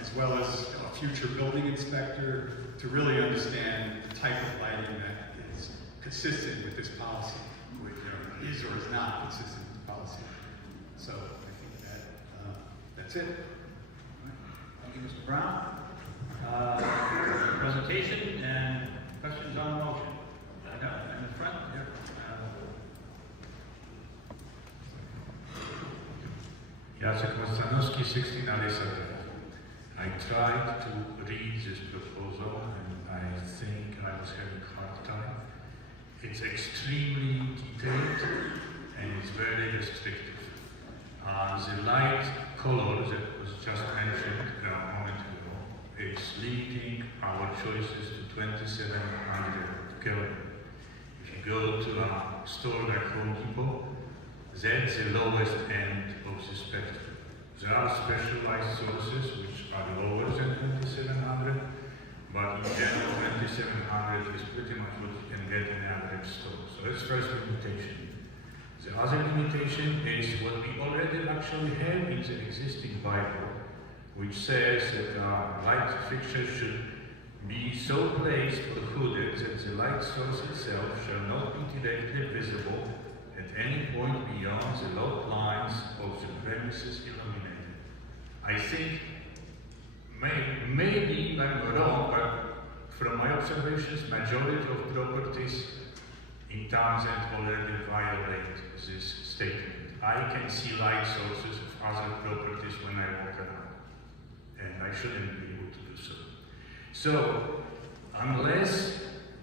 as well as a future building inspector, to really understand the type of lighting that is consistent with this policy, which is or is not consistent with the policy. So I think that that's it. Thank you, Mr. Brown. Presentation and questions on the motion. In the front here. Jacek Mostanowski, 16 Alisa. I tried to read this proposal and I think I was having a hard time. It's extremely detailed and it's very restrictive. The light color that was just mentioned a moment ago is limiting our choices to 2700 Kelvin. If you go to a store like Home Depot, that's the lowest end of the spectrum. There are specialized sources which are lower than 2700, but in general 2700 is pretty much what you can get in average store. So that's first limitation. The other limitation is what we already actually have in the existing Bible, which says that light fixtures should be so placed or hooded that the light source itself shall not be directly visible at any point beyond the lot lines of the premises illuminated. I think, maybe I'm wrong, but from my observations, majority of properties in Townsend already violate this statement. I can see light sources of other properties when I walk around, and I shouldn't be able to do so. So, unless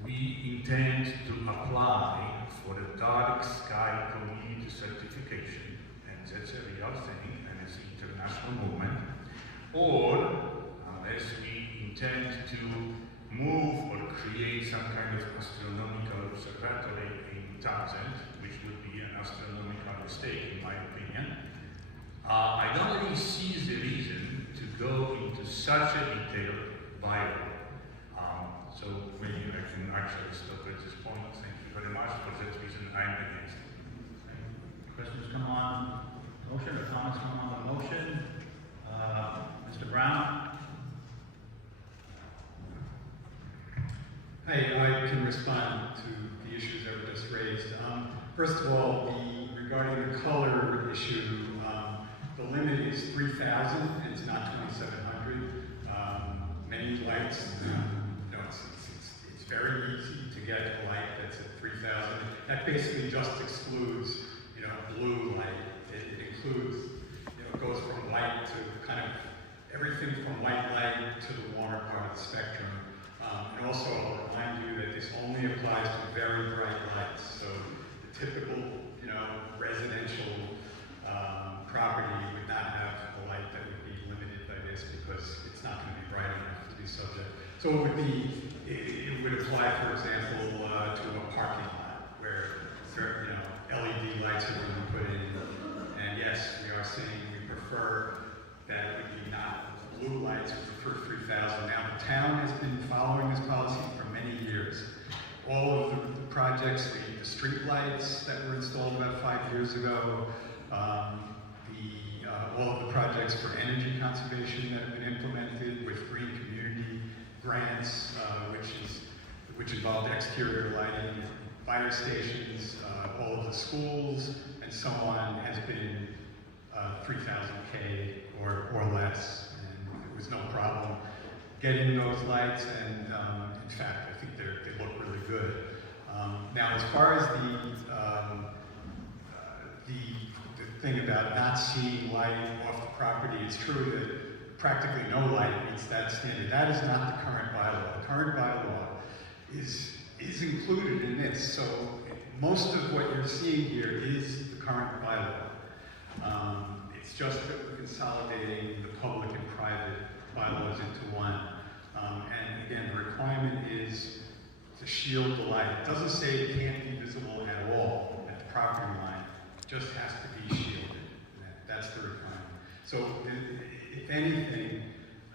we intend to apply for a dark sky community certification, and that's a real thing, and it's an international movement, or unless we intend to move or create some kind of astronomical observatory in Townsend, which would be an astronomical mistake in my opinion, I don't really see the reason to go into such a detailed bylaw. So maybe I can actually stop at this point. Thank you very much. For that reason, I'm against it. Questions come on the motion or comments come on the motion? Mr. Brown? I can respond to the issues that were just raised. First of all, regarding the color issue, the limit is 3,000 and it's not 2,700. Many lights, it's very easy to get a light that's at 3,000. That basically just excludes, blue light. It includes, it goes from white to kind of everything from white light to the warmer part of the spectrum. And also, I'll remind you that this only applies to very bright lights. So the typical, residential property would not have a light that would be limited by this because it's not going to be bright enough to be subject. So it would apply, for example, to a parking lot where LED lights are being put in. And yes, we are saying we prefer that it would be not blue lights, we prefer 3,000. Now the town has been following this policy for many years. All of the projects, the street lights that were installed about 5 years ago, all of the projects for energy conservation that have been implemented with green community grants, which involved exterior lighting, fire stations, all of the schools, and so on, has been 3,000 K or less, and there was no problem getting those lights, and in fact, I think they look really good. Now, as far as the thing about not seeing light off the property, it's true that practically no light meets that standard. That is not the current bylaw. The current bylaw is included in this, so most of what you're seeing here is the current bylaw. It's just that we're consolidating the public and private bylaws into one. And again, the requirement is to shield the light. It doesn't say it can't be visible at all at the property line. It just has to be shielded. That's the requirement. So if anything,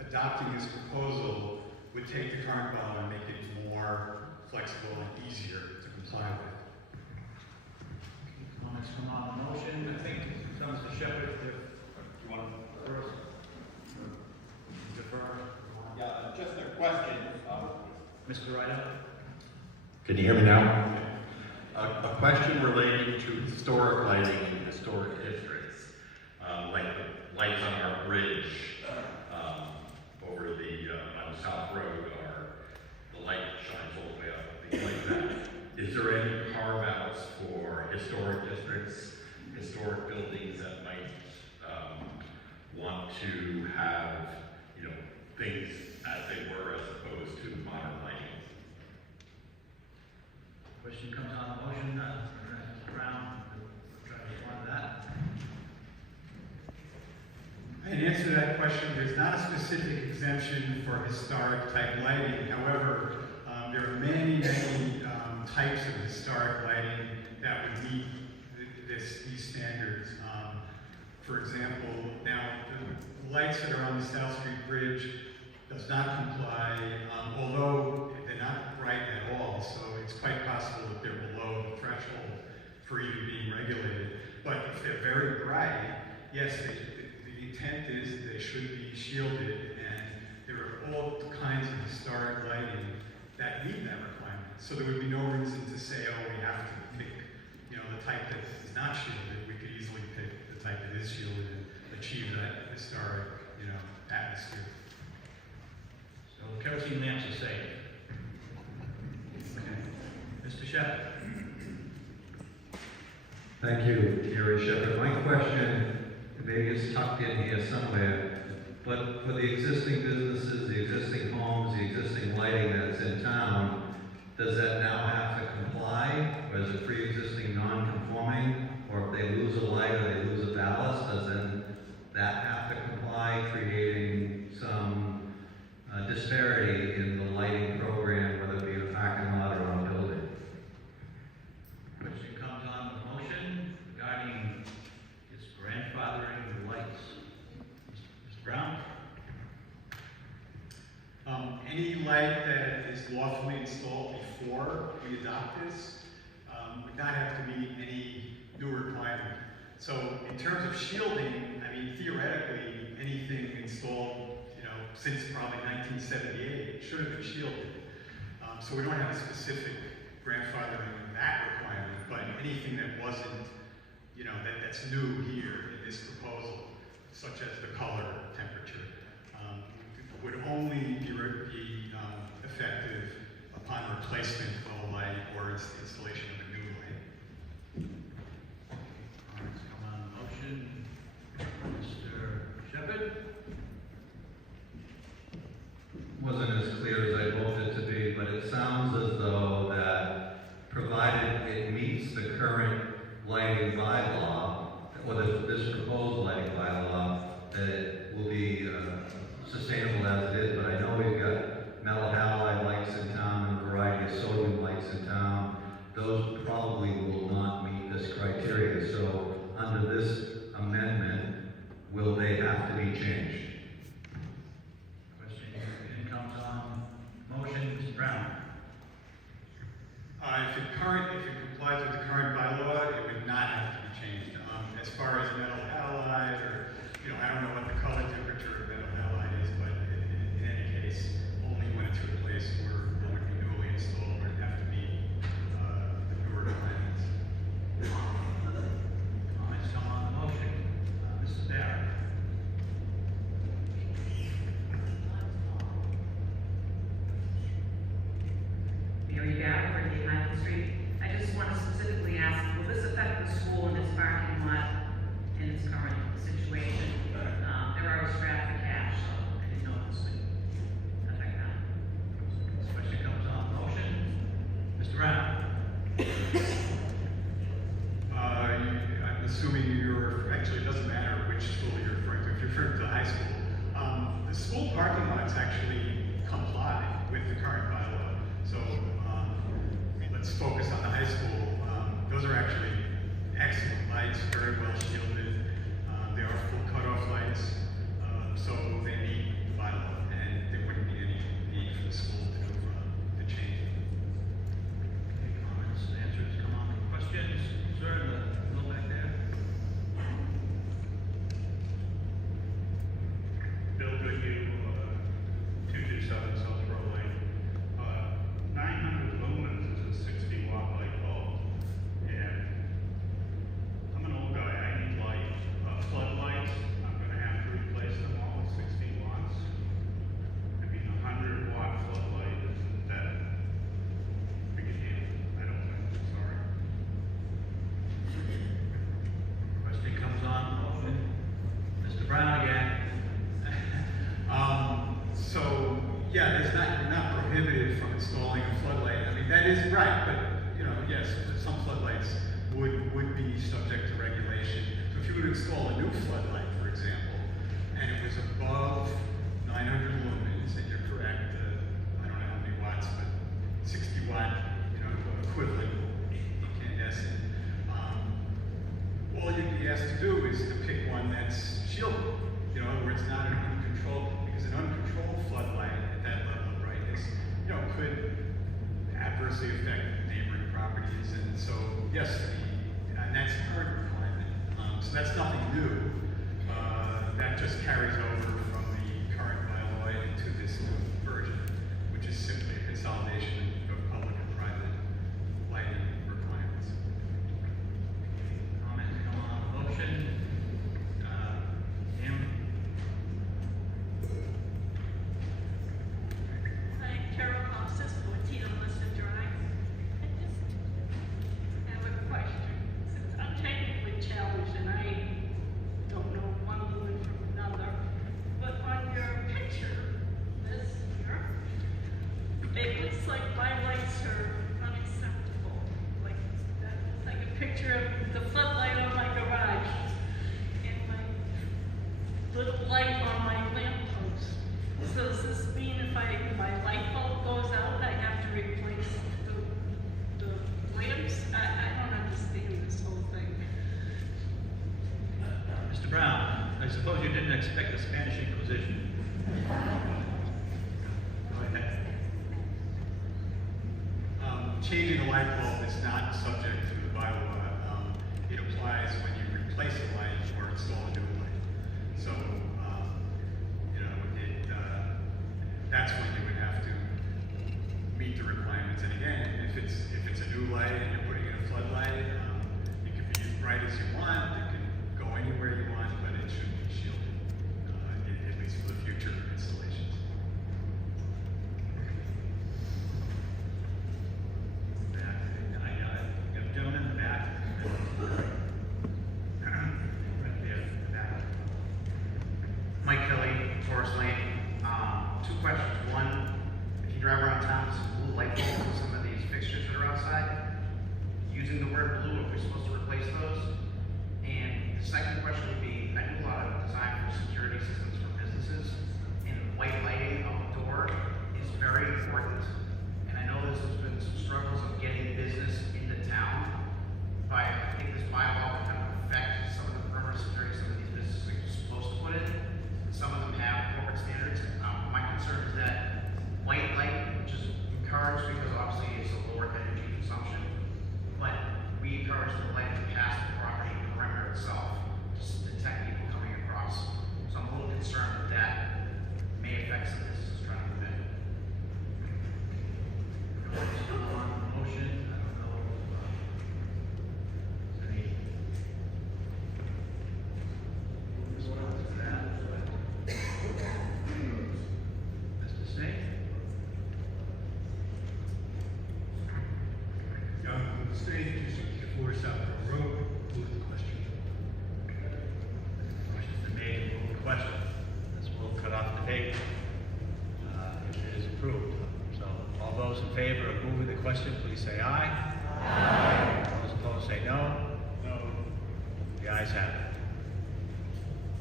adopting this proposal would take the current bylaw and make it more flexible and easier to comply with. Comments come on the motion. I think Mr. Shepherd, if you want to first defer. Yeah, just a question. Mr. Ryder. Can you hear me now? A question relating to historic lighting in historic districts, like the lights on our bridge over the on South Road, or the light shines all the way up, things like that. Is there any carve-outs for historic districts, historic buildings that might want to have, you know, things as they were as opposed to modern lighting? Question comes on the motion. Mr. Brown, try to respond to that. In answer to that question, there's not a specific exemption for historic type lighting. However, there are many types of historic lighting that would meet these standards. For example, now the lights that are on the South Street Bridge does not comply, although they're not bright at all, so it's quite possible that they're below the threshold for even being regulated. But if they're very bright, yes, the intent is they should be shielded, and there are all kinds of historic lighting that meet that requirement. So there would be no reason to say, oh, we have to pick, you know, the type that is not shielded. We could easily pick the type that is shielded and achieve that historic, you know, atmosphere. So kerosene lamps are safe. Okay. Mr. Shepherd. Thank you, Gary Shepherd. My question, maybe it's tucked in here somewhere, but for the existing businesses, the existing homes, the existing lighting that's in town, does that now have to comply, or is it pre-existing non-conforming? Or if they lose a light or they lose a ballast, does then that have to comply, creating some disparity in the lighting program, whether it be in a parking lot or on a building? Question comes on the motion regarding its grandfathering of lights. Mr. Brown. Any light that is lawfully installed before we adopt this would not have to meet any new requirement. So in terms of shielding, I mean, theoretically, anything installed, you know, since probably 1978 should have been shielded. So we don't have a specific grandfathering of that requirement, but anything that wasn't, you know, that's new here in this proposal, such as the color, temperature, would only be effective upon replacement of a light or installation of a new light. Comments come on the motion. Mr. Shepherd. Wasn't as clear as I hoped it to be, but it sounds as though that provided it meets the current lighting bylaw, or this proposed lighting bylaw, that it will be sustainable as it is. But I know we've got metal halide lights in town and a variety of sodium lights in town. Those probably will not meet this criteria. So under this amendment, will they have to be changed? Question comes on motion. Mr. Brown. If it complies with the current bylaw, it would not have to be changed. As far as metal halide, or, you know, I don't know what the color temperature of metal halide is, but in any case, only when it's replaced or when it be newly installed would it have to be the newer requirements. Comments come on the motion. Mrs. Barrett. lights, very well shielded. They are full cutoff lights, so they meet the bylaw, and there wouldn't be any need for the school to change it. Any comments, answers, come on, questions? Sir, in the middle back there. Bill Goodhue, 227 South Row Lane. 900 lumens is a 60-watt light bulb, and I'm an old guy. I need light. Floodlights, I'm going to have to replace them all at 60 watts. I mean, a 100-watt floodlight isn't that big a deal. I don't think. Sorry. Question comes on, motion. Mr. Brown again. So, yeah, you're not prohibited from installing a floodlight. I mean, that is right, but, you know, yes, some floodlights would be subject to regulation. So if you were to install a new floodlight, for example, and it was above 900 lumens, and you're correct, I don't know how many watts, but 60 watt, equivalent incandescent, all you'd be asked to do is to pick one that's shielded. In other words, not an uncontrolled, because an uncontrolled floodlight at that level of brightness, could adversely affect neighboring properties. And so, yes, and that's the current requirement. So that's nothing new. That just carries over from the current bylaw into this new version, which is simply a consolidation of public and private lighting requirements. Comments, come on, motion. Tim? Hi, Carol Hofstas, 14 Melissa Drive. I just have a question. Since I'm technically challenged and I don't know one woman from another, but on your picture, this here, it looks like my lights are unacceptable. Like, that looks like a picture of the floodlight on my garage and my little light on my lamppost. So does this mean if my light bulb goes out, I have to replace the lamps? I don't understand this whole thing. Mr. Brown, I suppose you didn't expect the Spanish Inquisition. Go ahead. Changing a light bulb is not subject to the bylaw. It applies when you replace a light or install a new light. So, that's when you would have to meet the requirements. And again, if it's a new light and you're putting in a floodlight, it can be as bright as you want. It can go anywhere you want, but it should be shielded, at least for the future installations. I got a gentleman in the back. Right there, in the back. Mike Kelly, Forest Lane. Two questions. One, if you drive around town, some blue light bulbs on some of these fixtures that are outside. Using the word blue, if we're supposed to replace those. And the second question would be, I do a lot of design for security systems for businesses, and white lighting outdoor is very important. And I know there's been some struggles of getting business into town. But I think this bylaw will kind of affect some of the perimeter security some of these businesses are supposed to put in. Some of them have corporate standards. My concern is that white light, which is encouraged because obviously it's a lower energy consumption, but we encourage the light to pass the property perimeter itself to detect people coming across. So I'm a little concerned that may affect some businesses trying to move in. Motion, I don't know. Is there any? Response to that? Mr. Snake? John, the stage is before South Road. Move the question. Question's been made, move the question. This will cut off the debate. It is approved. So all those in favor of moving the question, please say aye. Aye. Those opposed say no. No. The ayes have it.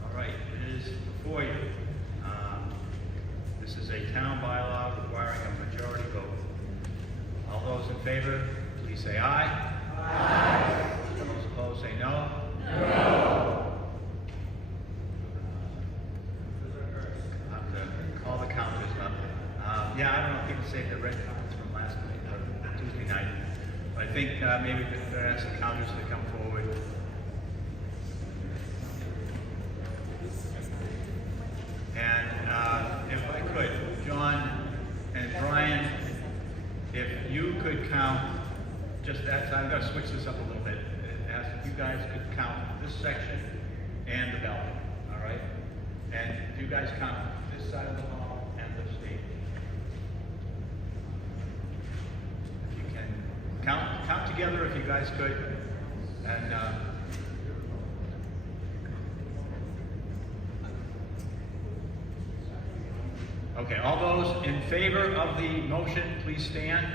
All right, it is before you. This is a town bylaw requiring a majority vote. All those in favor, please say aye. Aye. Those opposed say no. people save their red cards from last night, or Tuesday night. But I think maybe we could ask the counters to come forward. And if I could, John and Brian, if you could count just that side, I'm going to switch this up a little bit. Ask if you guys could count this section and the balcony, all right? And if you guys count this side of the hall and the stage. If you can count together if you guys could. And okay, all those in favor of the motion, please stand.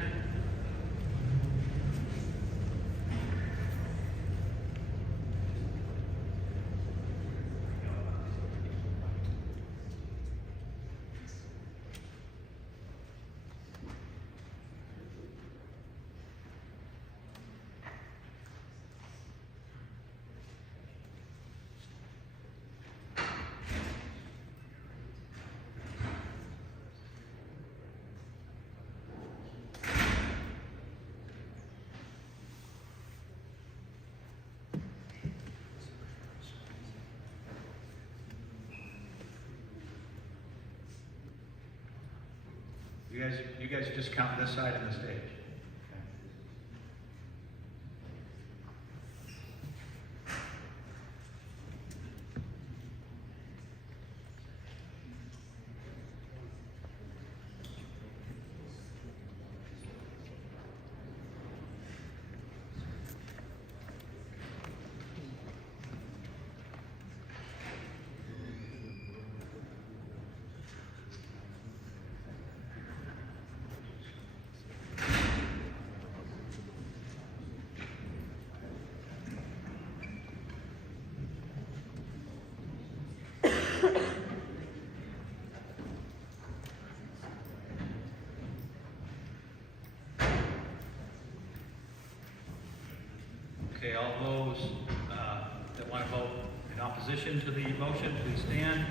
You guys just count this side of the stage. Okay, all those that want to vote in opposition to the motion, please stand.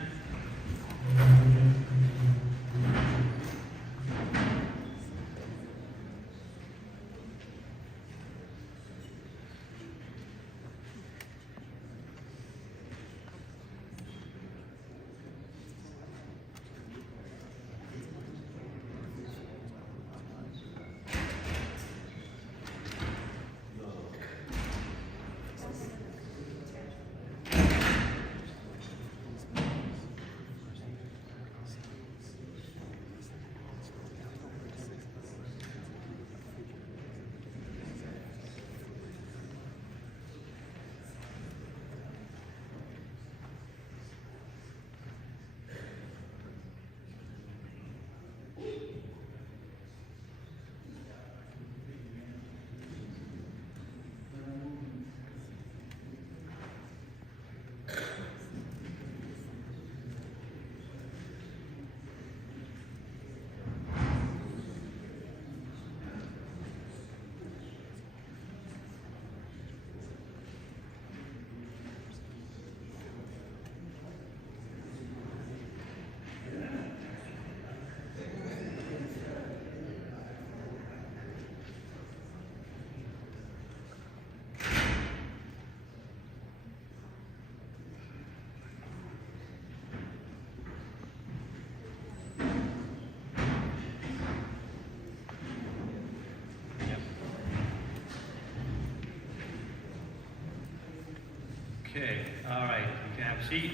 Okay, all right, you can have a seat.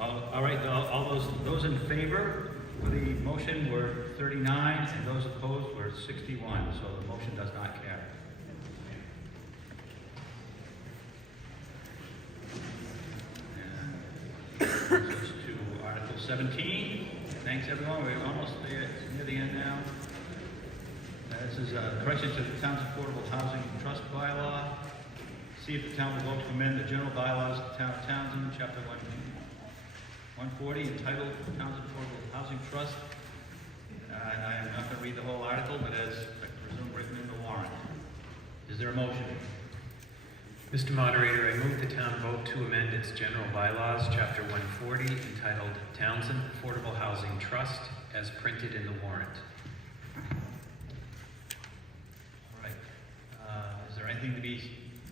All right, all those in favor of the motion were 39, and those opposed were 61, so the motion does not carry. And brings us to Article 17. Thanks, everyone. We're almost there, near the end now. This is correction to the town's affordable housing trust bylaw. See if the town will vote to amend the general bylaws of the town of Townsend, chapter 140, entitled Townsend Affordable Housing Trust. I am not going to read the whole article, but as I presume written in the warrant. Is there a motion? Mr. Moderator, I move the town vote to amend its general bylaws, chapter 140, entitled Townsend Affordable Housing Trust, as printed in the warrant. anything to be,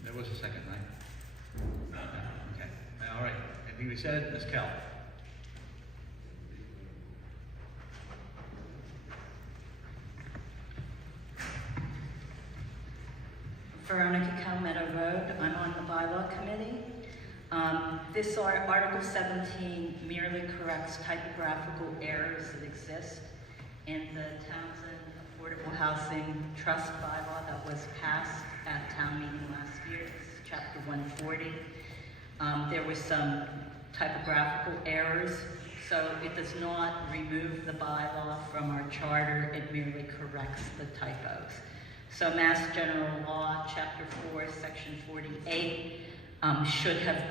there was a second, right? No. Okay, all right, anything to be said, Ms. Kell? Veronica Calmetto Road. I'm on the bylaw committee. This Article 17 merely corrects typographical errors that exist in the Townsend Affordable Housing Trust bylaw that was passed at town meeting last year. This is Chapter 140. There were some typographical errors, so it does not remove the bylaw from our charter, it merely corrects the typos. So Mass General Law, Chapter 4, Section 48, should have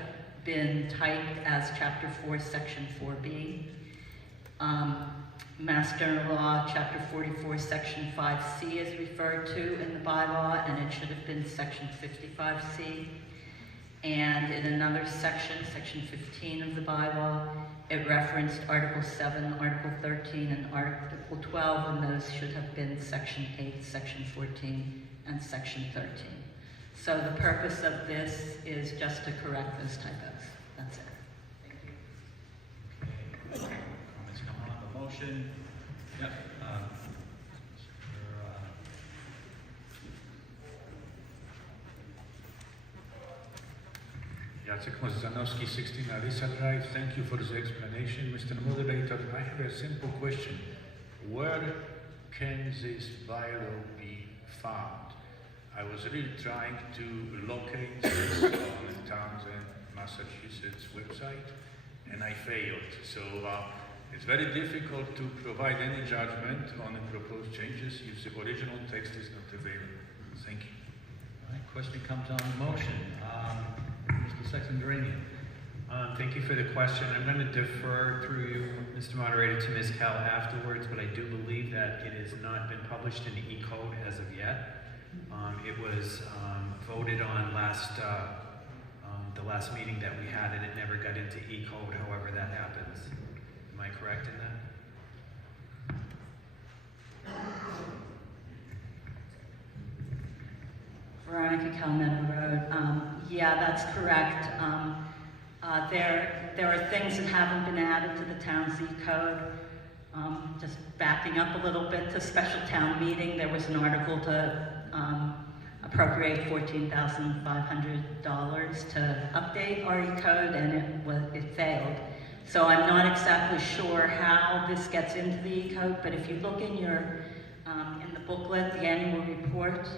been typed as Chapter 4, Section 4B. Mass General Law, Chapter 44, Section 5C is referred to in the bylaw, and it should have been Section 55C. And in another section, Section 15 of the bylaw, it referenced Article 7, Article 13, and Article 12, and those should have been Section 8, Section 14, and Section 13. So the purpose of this is just to correct those typos. That's it. Thank you. Comments come on the motion? Yep. Jacek Mozanowski, 16 Arisa Drive. Thank you for the explanation, Mr. Moderator. I have a simple question. Where can this bylaw be found? I was really trying to locate this on the Townsend, Massachusetts website, and I failed. So it's very difficult to provide any judgment on the proposed changes if the original text is not available. Thank you. All right, question comes on the motion. Mr. Sexton-Duranian. Thank you for the question. I'm going to defer through you, Mr. Moderator, to Ms. Kell afterwards, but I do believe that it has not been published in the E-code as of yet. It was voted on the last meeting that we had, and it never got into E-code, however that happens. Am I correct in that? Veronica Calmetto Road. Yeah, that's correct. There are things that haven't been added to the town Z code. Just backing up a little bit to special town meeting, there was an article to appropriate $14,500 to update RE code, and it failed. So I'm not exactly sure how this gets into the E code, but if you look in your in the booklet, the annual report,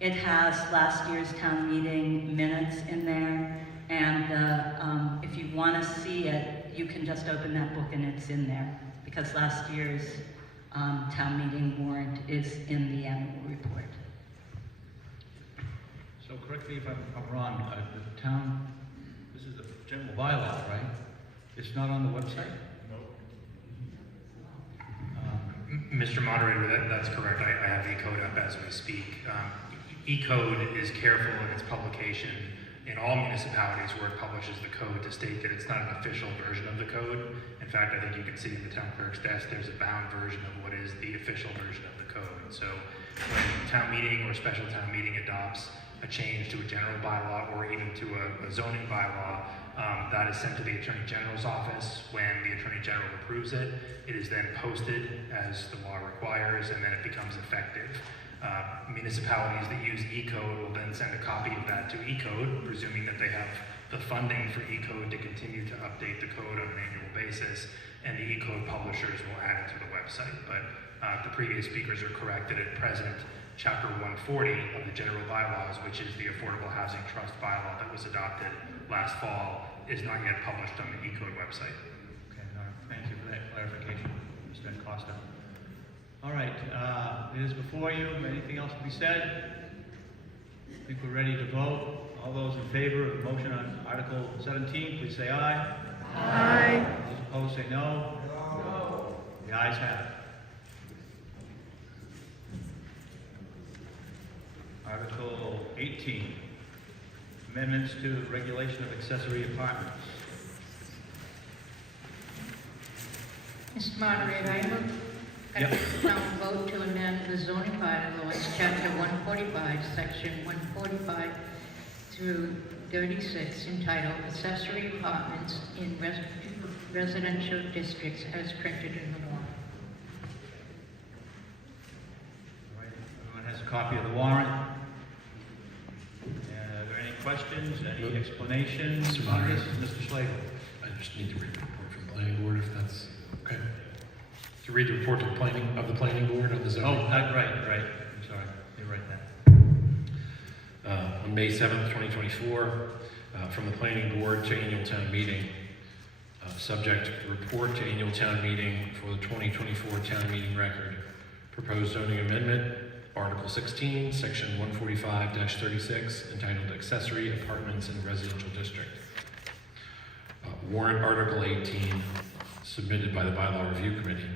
it has last year's town meeting minutes in there, and if you want to see it, you can just open that book and it's in there, because last year's town meeting warrant is in the annual report. So correct me if I'm wrong, the town, this is the general bylaw, right? It's not on the website? No. Mr. Moderator, that's correct. I have E-code up as we speak. E-code is careful in its publication in all municipalities where it publishes the code to state that it's not an official version of the code. In fact, I think you can see in the town clerk's desk there's a bound version of what is the official version of the code. And so when town meeting or special town meeting adopts a change to a general bylaw or even to a zoning bylaw, that is sent to the Attorney General's office. When the Attorney General approves it, it is then posted as the law requires, and then it becomes effective. Municipalities that use E-code will then send a copy of that to E-code, presuming that they have the funding for E-code to continue to update the code on an annual basis, and the E-code publishers will add it to the website. But the previous speakers are correct that at present, Chapter 140 of the general bylaws, which is the Affordable Housing Trust bylaw that was adopted last fall, is not yet published on the E-code website. Okay, all right. Thank you for that clarification, Mr. Costa. All right, it is before you. Anything else to be said? I think we're ready to vote. All those in favor of the motion on Article 17, please say aye. Aye. Those opposed say no. No. The ayes have it. Article 18, amendments to regulation of accessory apartments. Mr. Moderator, I move I now vote to amend the zoning bylaws, chapter 145, section 145 through 36, entitled Accessory Apartments in Residential Districts as printed in the warrant. All right, everyone has a copy of the warrant. Are there any questions, any explanations Mr. on this? Moderator. Mr. Slagle. I just need to read the report from the planning board, if that's okay. To read the report to the planning board on the zoning. Oh, right. I'm sorry. You're right there. On May 7th, 2024, from the planning board to annual town meeting. Subject, report to annual town meeting for the 2024 town meeting record. Proposed zoning amendment, Article 16, Section 145-36, entitled Accessory Apartments in Residential District. Warrant Article 18, submitted by the Bylaw Review Committee.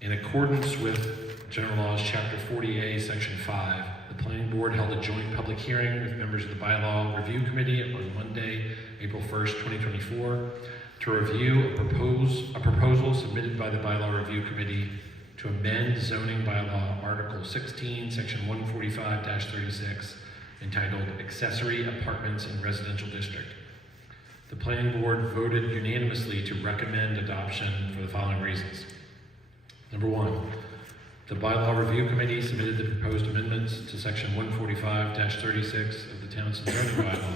In accordance with General Laws, Chapter 40A, Section 5, the Planning Board held a joint public hearing with members of the Bylaw Review Committee on Monday, April 1st, 2024, to review a proposal submitted by the Bylaw Review Committee to amend zoning bylaw Article 16, Section 145-36, entitled Accessory Apartments in Residential District. The Planning Board voted unanimously to recommend adoption for the following reasons. Number one, the Bylaw Review Committee submitted the proposed amendments to Section 145-36 of the Townsend zoning bylaw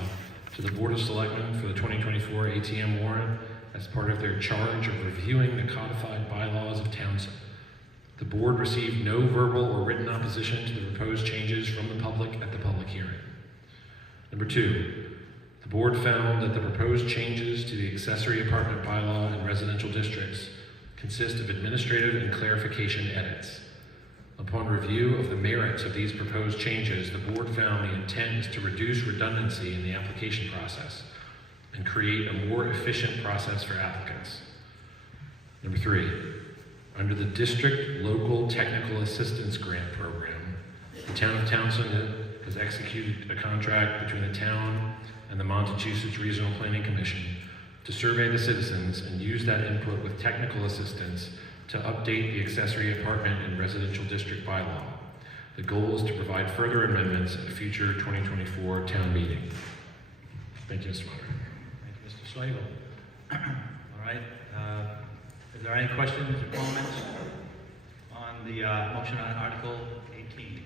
to the Board of Selectmen for the 2024 ATM warrant as part of their charge of reviewing the codified bylaws of Townsend. The board received no verbal or written opposition to the proposed changes from the public at the public hearing. Number two, the board found that the proposed changes to the accessory apartment bylaw in residential districts consist of administrative and clarification edits. Upon review of the merits of these proposed changes, the board found the intent is to reduce redundancy in the application process and create a more efficient process for applicants. Number three, under the District Local Technical Assistance Grant Program, the Town of Townsend has executed a contract between the town and the Massachusetts Regional Planning Commission to survey the citizens and use that input with technical assistance to update the accessory apartment and residential district bylaw. The goal is to provide further amendments at a future 2024 town meeting. Thank you, Mr. Moderator. Thank you, Mr. Slagle. All right. Is there any questions or comments on the motion on Article 18?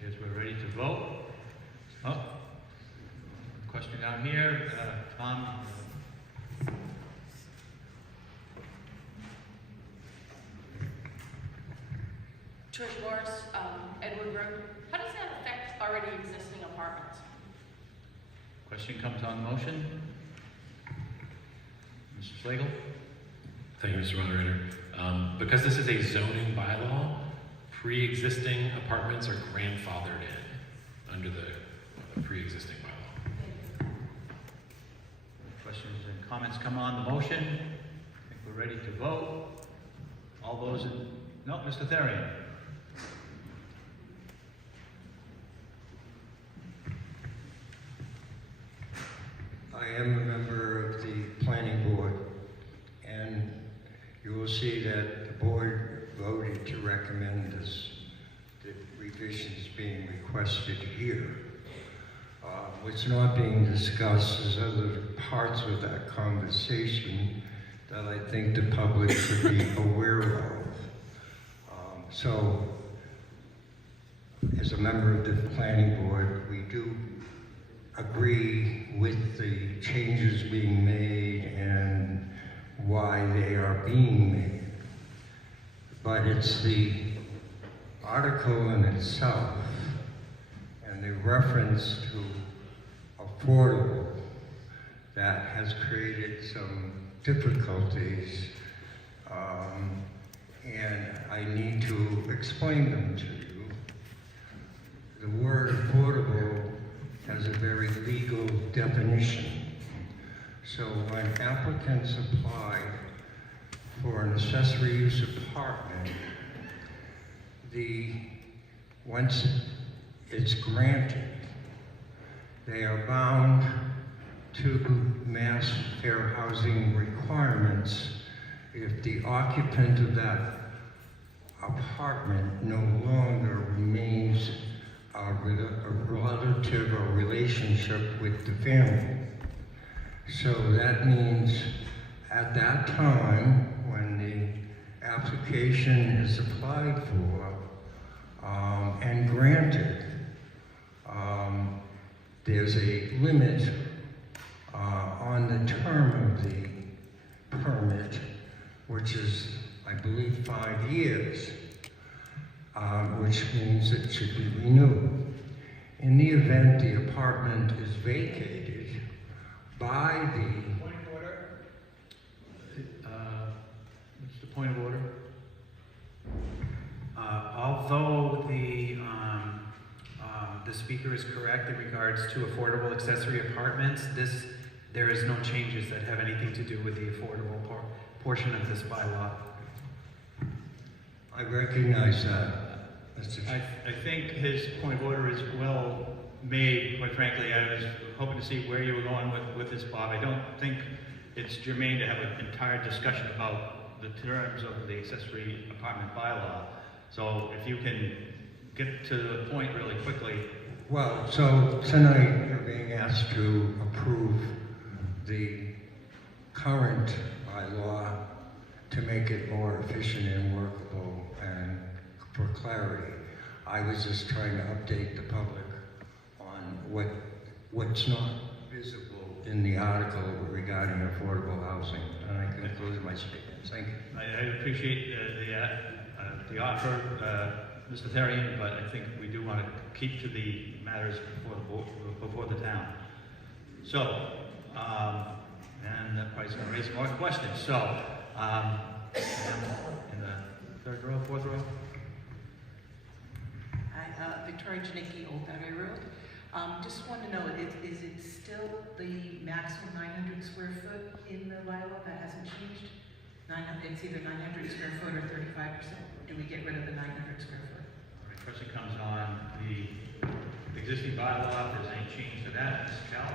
Guess we're ready to vote. Oh, question down here. Tom? Trish Morris, Edward Road. How does that affect already existing apartments? Question comes on the motion. Mr. Slagle? Thank you, Mr. Moderator. Because this is a zoning bylaw, pre-existing apartments are grandfathered in under the pre-existing bylaw. Questions and comments come on the motion. I think we're ready to vote. All those in... No, Mr. Therian. I am a member of the planning board, and you will see that the board voted to recommend the revisions being requested here. What's not being discussed is other parts of that conversation that I think the public should be aware of. So, as a member of the planning board, we do agree with the changes being made and why they are being made. But it's the article in itself and the reference to affordable that has created some difficulties, and I need to explain them to you. The word affordable has a very legal definition. So when applicants apply for an accessory use apartment, once it's granted, they are bound to Mass Fair housing requirements if the occupant of that apartment no longer remains a relative or relationship with the family. So that means at that time, when the application is applied for and granted, there's a limit on the term of the permit, which is, I believe, 5 years, which means it should be renewed. In the event the apartment is vacated by the... Point of order. What's the point of order? Although the speaker is correct in regards to affordable accessory apartments, there is no changes that have anything to do with the affordable portion of this bylaw. I recognize that, Mr. Chair. I think his point of order is well made, quite frankly. I was hoping to see where you were going with this, Bob. I don't think it's germane to have an entire discussion about the terms of the accessory apartment bylaw. So if you can get to the point really quickly. Well, so tonight you're being asked to approve the current bylaw to make it more efficient and workable and for clarity. I was just trying to update the public on what's not visible in the article regarding affordable housing. And I conclude my statement. Thank you. I appreciate the offer, Mr. Therian, but I think we do want to keep to the matters before the town. So, and that probably going to raise more questions. So, in the third row, fourth row. Hi, Victoria Janicki, Old Battery Road. Just want to know, is it still the maximum 900 square foot in the bylaw? That hasn't changed? It's either 900 square foot or 35%. Do we get rid of the 900 square foot? All right, question comes on the existing bylaw. If there's any change to that, Ms. Cal?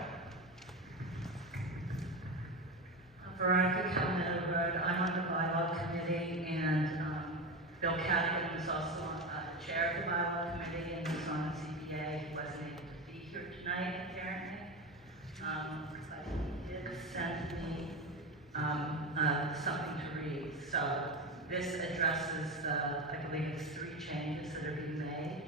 Veronica Calmetto Road. I'm on the bylaw committee, and Bill Cadigan was also chair of the bylaw committee and was on the CPA. He wasn't able to be here tonight, apparently. But he did send me something to read. So this addresses I believe it's 3 changes that are being made.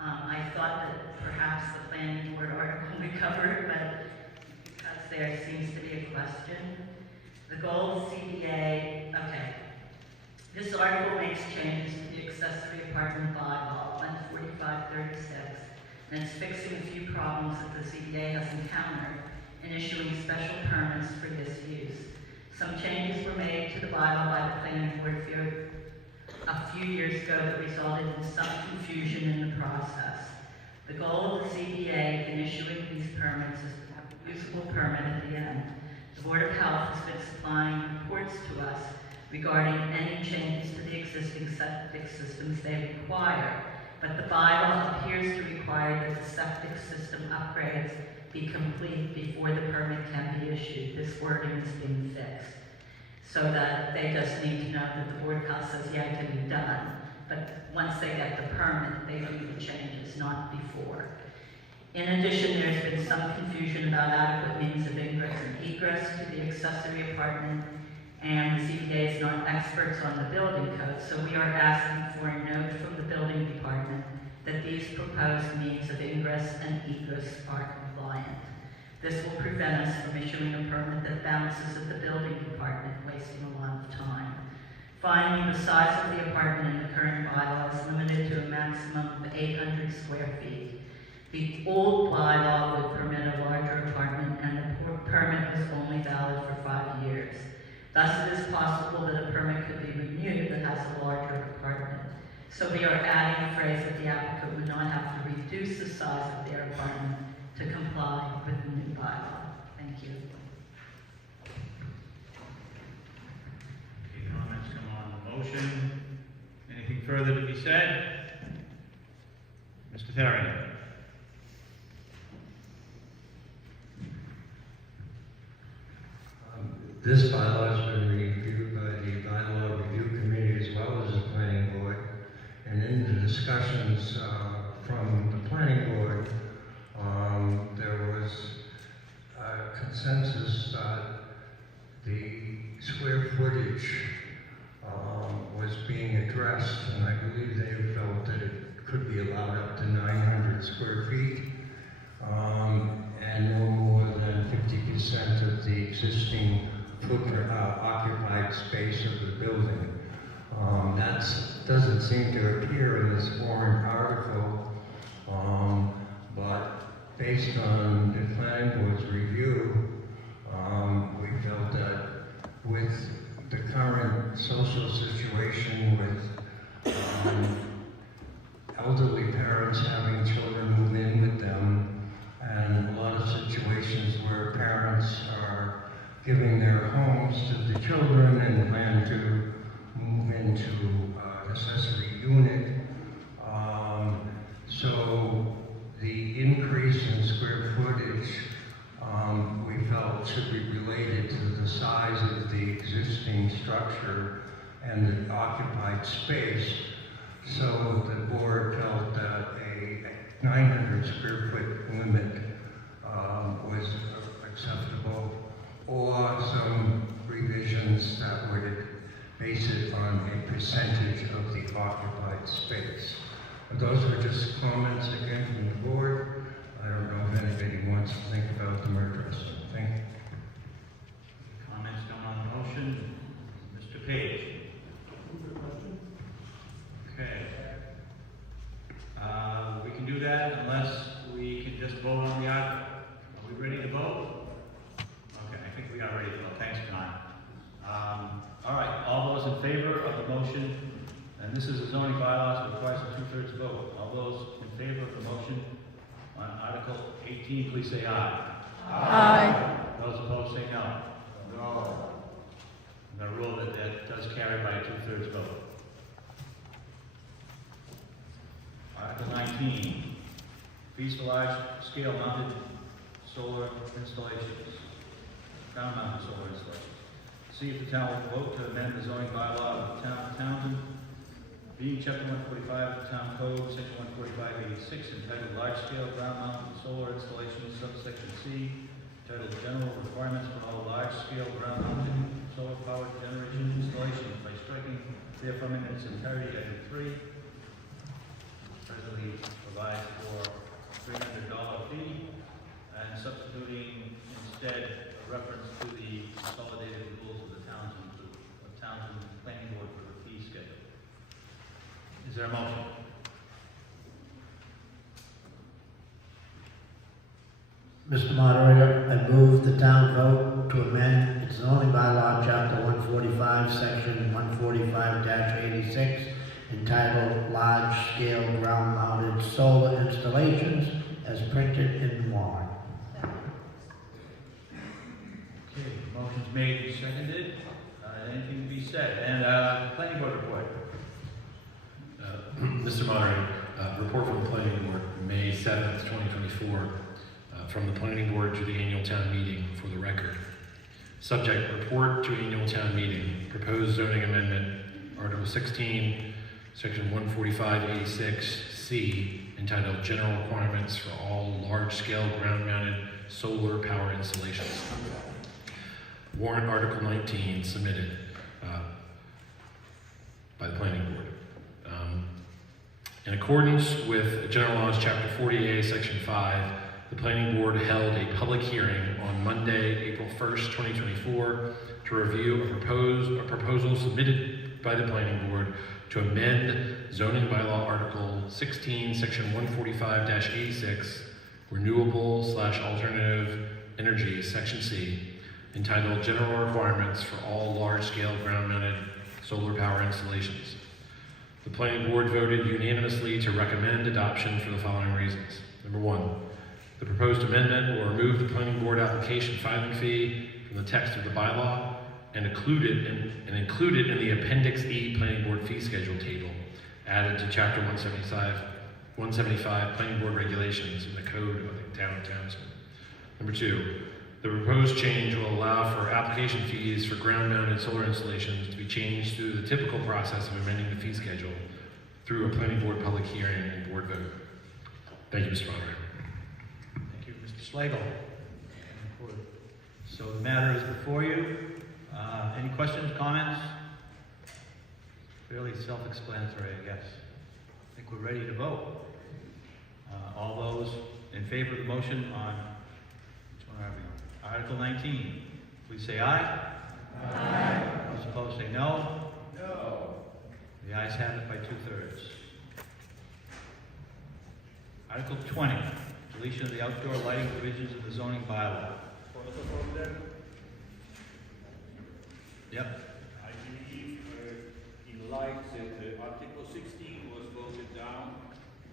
I thought that perhaps the planning board article would cover it, but because there seems to be a question. The goal of CBA, okay. This article makes changes to the accessory apartment bylaw, 14536, and it's fixing a few problems that the CBA has encountered in issuing special permits for this use. Some changes were made to the bylaw by the planning board a few years ago that resulted in some confusion in the process. The goal of the CBA in issuing these permits is to have a usable permit at the end. The Board of Health has been supplying reports to us regarding any changes to the existing septic systems they require, but the bylaw appears to require that the septic system upgrades be complete before the permit can be issued. This wording is being fixed so that they just need to know that the Board of Health says, yeah, it can be done, but once they get the permit, they do the changes, not before. In addition, there's been some confusion about adequate means of ingress and egress to the accessory apartment, and the CPA is not experts on the building code, so we are asking for a note from the building department that these proposed means of ingress and egress are compliant. This will prevent us from issuing a permit that bounces at the building department, wasting a lot of time. Finally, the size of the apartment in the current bylaw is limited to a maximum of 800 square feet. The old bylaw would permit a larger apartment, and the permit was only valid for 5 years. Thus, it is possible that a permit could be renewed that has a larger apartment. So we are adding a phrase that the applicant would not have to reduce the size of their apartment to comply with the new bylaw. Thank you. Any comments come on the motion? Anything further to be said? Mr. Therian. This bylaw has been reviewed by questions from the planning board. There was a consensus that the square footage was being addressed, and I believe they felt that it could be allowed up to 900 square feet, and no more than 50% of the existing occupied space of the building. That doesn't seem to appear in this warrant article, but based on the planning board's review, we felt that with the current social situation with elderly parents having children move in with them, and a lot of situations where parents are giving their homes to the children and plan to move into an accessory unit. So the increase in square footage we felt should be related to the size of the existing structure and the occupied space. So the board felt that a 900 square foot limit was acceptable, or some revisions that would base it on a percentage of the occupied space. And those were just comments again from the board. I don't know if anybody wants to think about them or address them. Thank you. Comments done on the motion? Mr. Page? Okay. We can do that unless we can just vote on the article. Are we ready to vote? Okay, I think we are ready to vote. Thanks, John. All right, all those in favor of the motion, and this is a zoning bylaw, so it requires a 2/3 vote. All those in favor of the motion on Article 18, please say aye. Aye. Those opposed say no. No. I'm going to rule that that does carry by a 2/3 vote. Article 19, fees for large-scale mounted solar installations, ground-mounted solar installations. See if the town will vote to amend the zoning bylaw of the town of Townsend, being chapter 145 of the town code, section 145-86, entitled large-scale ground-mounted solar installations, subsection C, entitled general requirements for all large-scale ground-mounted solar power generation installations, by striking therefrom in its entirety item 3. Presently provides for $300 fee, and substituting instead a reference to the consolidated rules of the Townsend Planning Board for the fee schedule. Is there a motion? Mr. Moderator, I move the town vote to amend its zoning bylaw, chapter 145, section 145-86, entitled Large-Scale Ground-Mounted Solar Installations, as printed in the warrant. Okay, motion's made and seconded. Anything to be said? And planning board report. Mr. Moderator, report from the planning board, May 7th, 2024, from the planning board to the annual town meeting for the record. Subject, report to annual town meeting, proposed zoning amendment, Article 16, Section 145-86C, entitled General Requirements for All Large-Scale Ground-Mounted Solar Power Installations. Warrant Article 19 submitted by the planning board. In accordance with General Laws, Chapter 40A, Section 5, the planning board held a public hearing on Monday, April 1st, 2024, to review a proposal submitted by the planning board to amend zoning bylaw Article 16, Section 145-86, Renewable/Alternative Energy, Section C, entitled General Requirements for All Large-Scale Ground-Mounted Solar Power Installations. The planning board voted unanimously to recommend adoption for the following reasons. Number 1, the proposed amendment will remove the planning board application filing fee from the text of the bylaw and include it in the Appendix E Planning Board Fee Schedule table added to Chapter 175 Planning Board Regulations in the Code of the Town of Townsend. Number 2, the proposed change will allow for application fees for ground-mounted solar installations to be changed through the typical process of amending the fee schedule through a planning board public hearing and board vote. Thank you, Mr. Moderator. Thank you, Mr. Slagle. So the matter is before you. Any questions, comments? Fairly self-explanatory, I guess. I think we're ready to vote. All those in favor of the motion on, which one are we on? Article 19, please say aye. Aye. Those opposed say no. No. The ayes have it by 2/3. Article 20, deletion of the outdoor lighting provisions of the zoning bylaw. Yep. I believe, in light that Article 16 was voted down,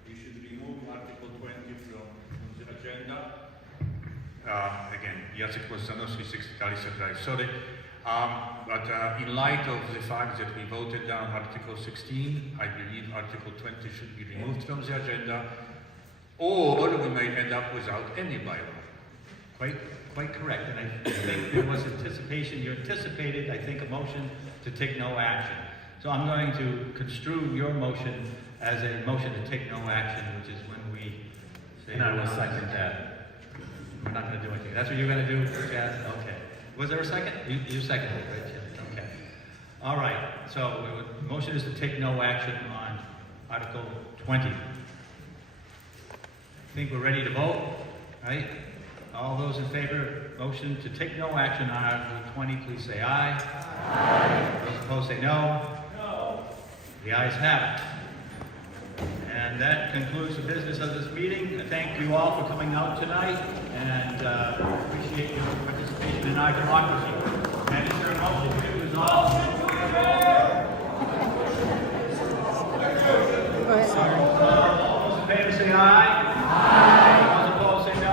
we should remove Article 20 from the agenda. Again, Jacek Kostanowski, 60 Kalisa Drive, sorry. But in light of the fact that we voted down Article 16, I believe Article 20 should be removed from the agenda, or we may end up without any bylaw. Quite correct, and I think there was anticipation, you anticipated, I think, a motion to take no action. So I'm going to construe your motion as a motion to take no action, which is when we say... And I will second that. We're not going to do anything. That's what you're going to do, Chad? Okay. Was there a second? You seconded it, right, Chad? Okay. All right, so the motion is to take no action on Article 20. I think we're ready to vote, right? All those in favor, motion to take no action on Article 20, please say aye. Aye. Those opposed say no. No. The ayes have it. And that concludes the business of this meeting. Thank you all for coming out tonight, and appreciate your participation in our democracy. And is there a motion to resolve? All those in favor say aye. Aye. Those opposed say no.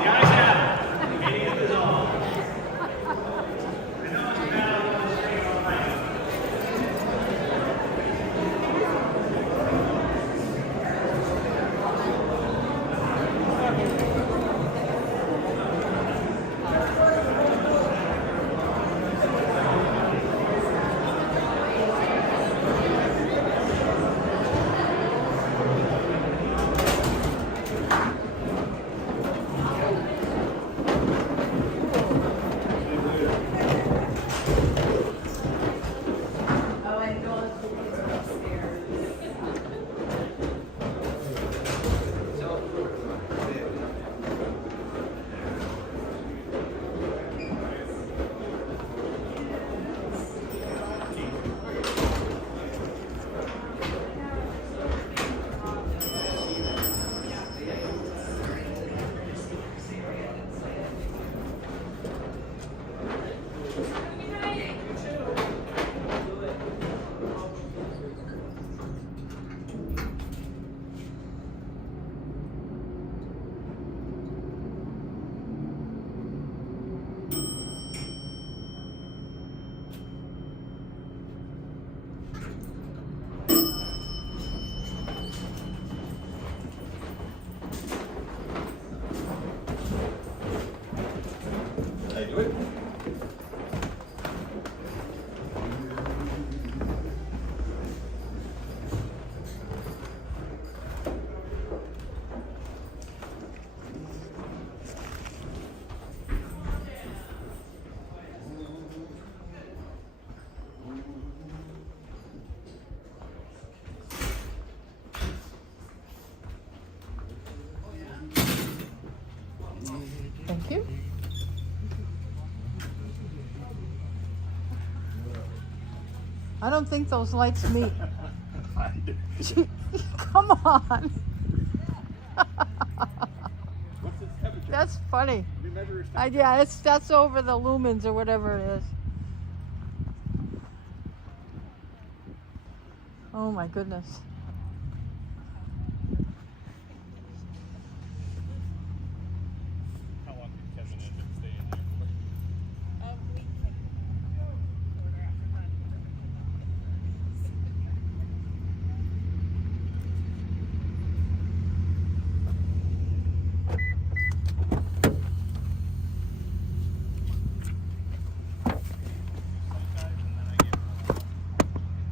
The ayes have it. The meeting is dissolved. I know it's bad on the street all night. Thank you. I don't think those lights meet. Come on. What's its temperature? That's funny. We measure its Yeah, that's over the lumens or whatever it is. Oh my goodness.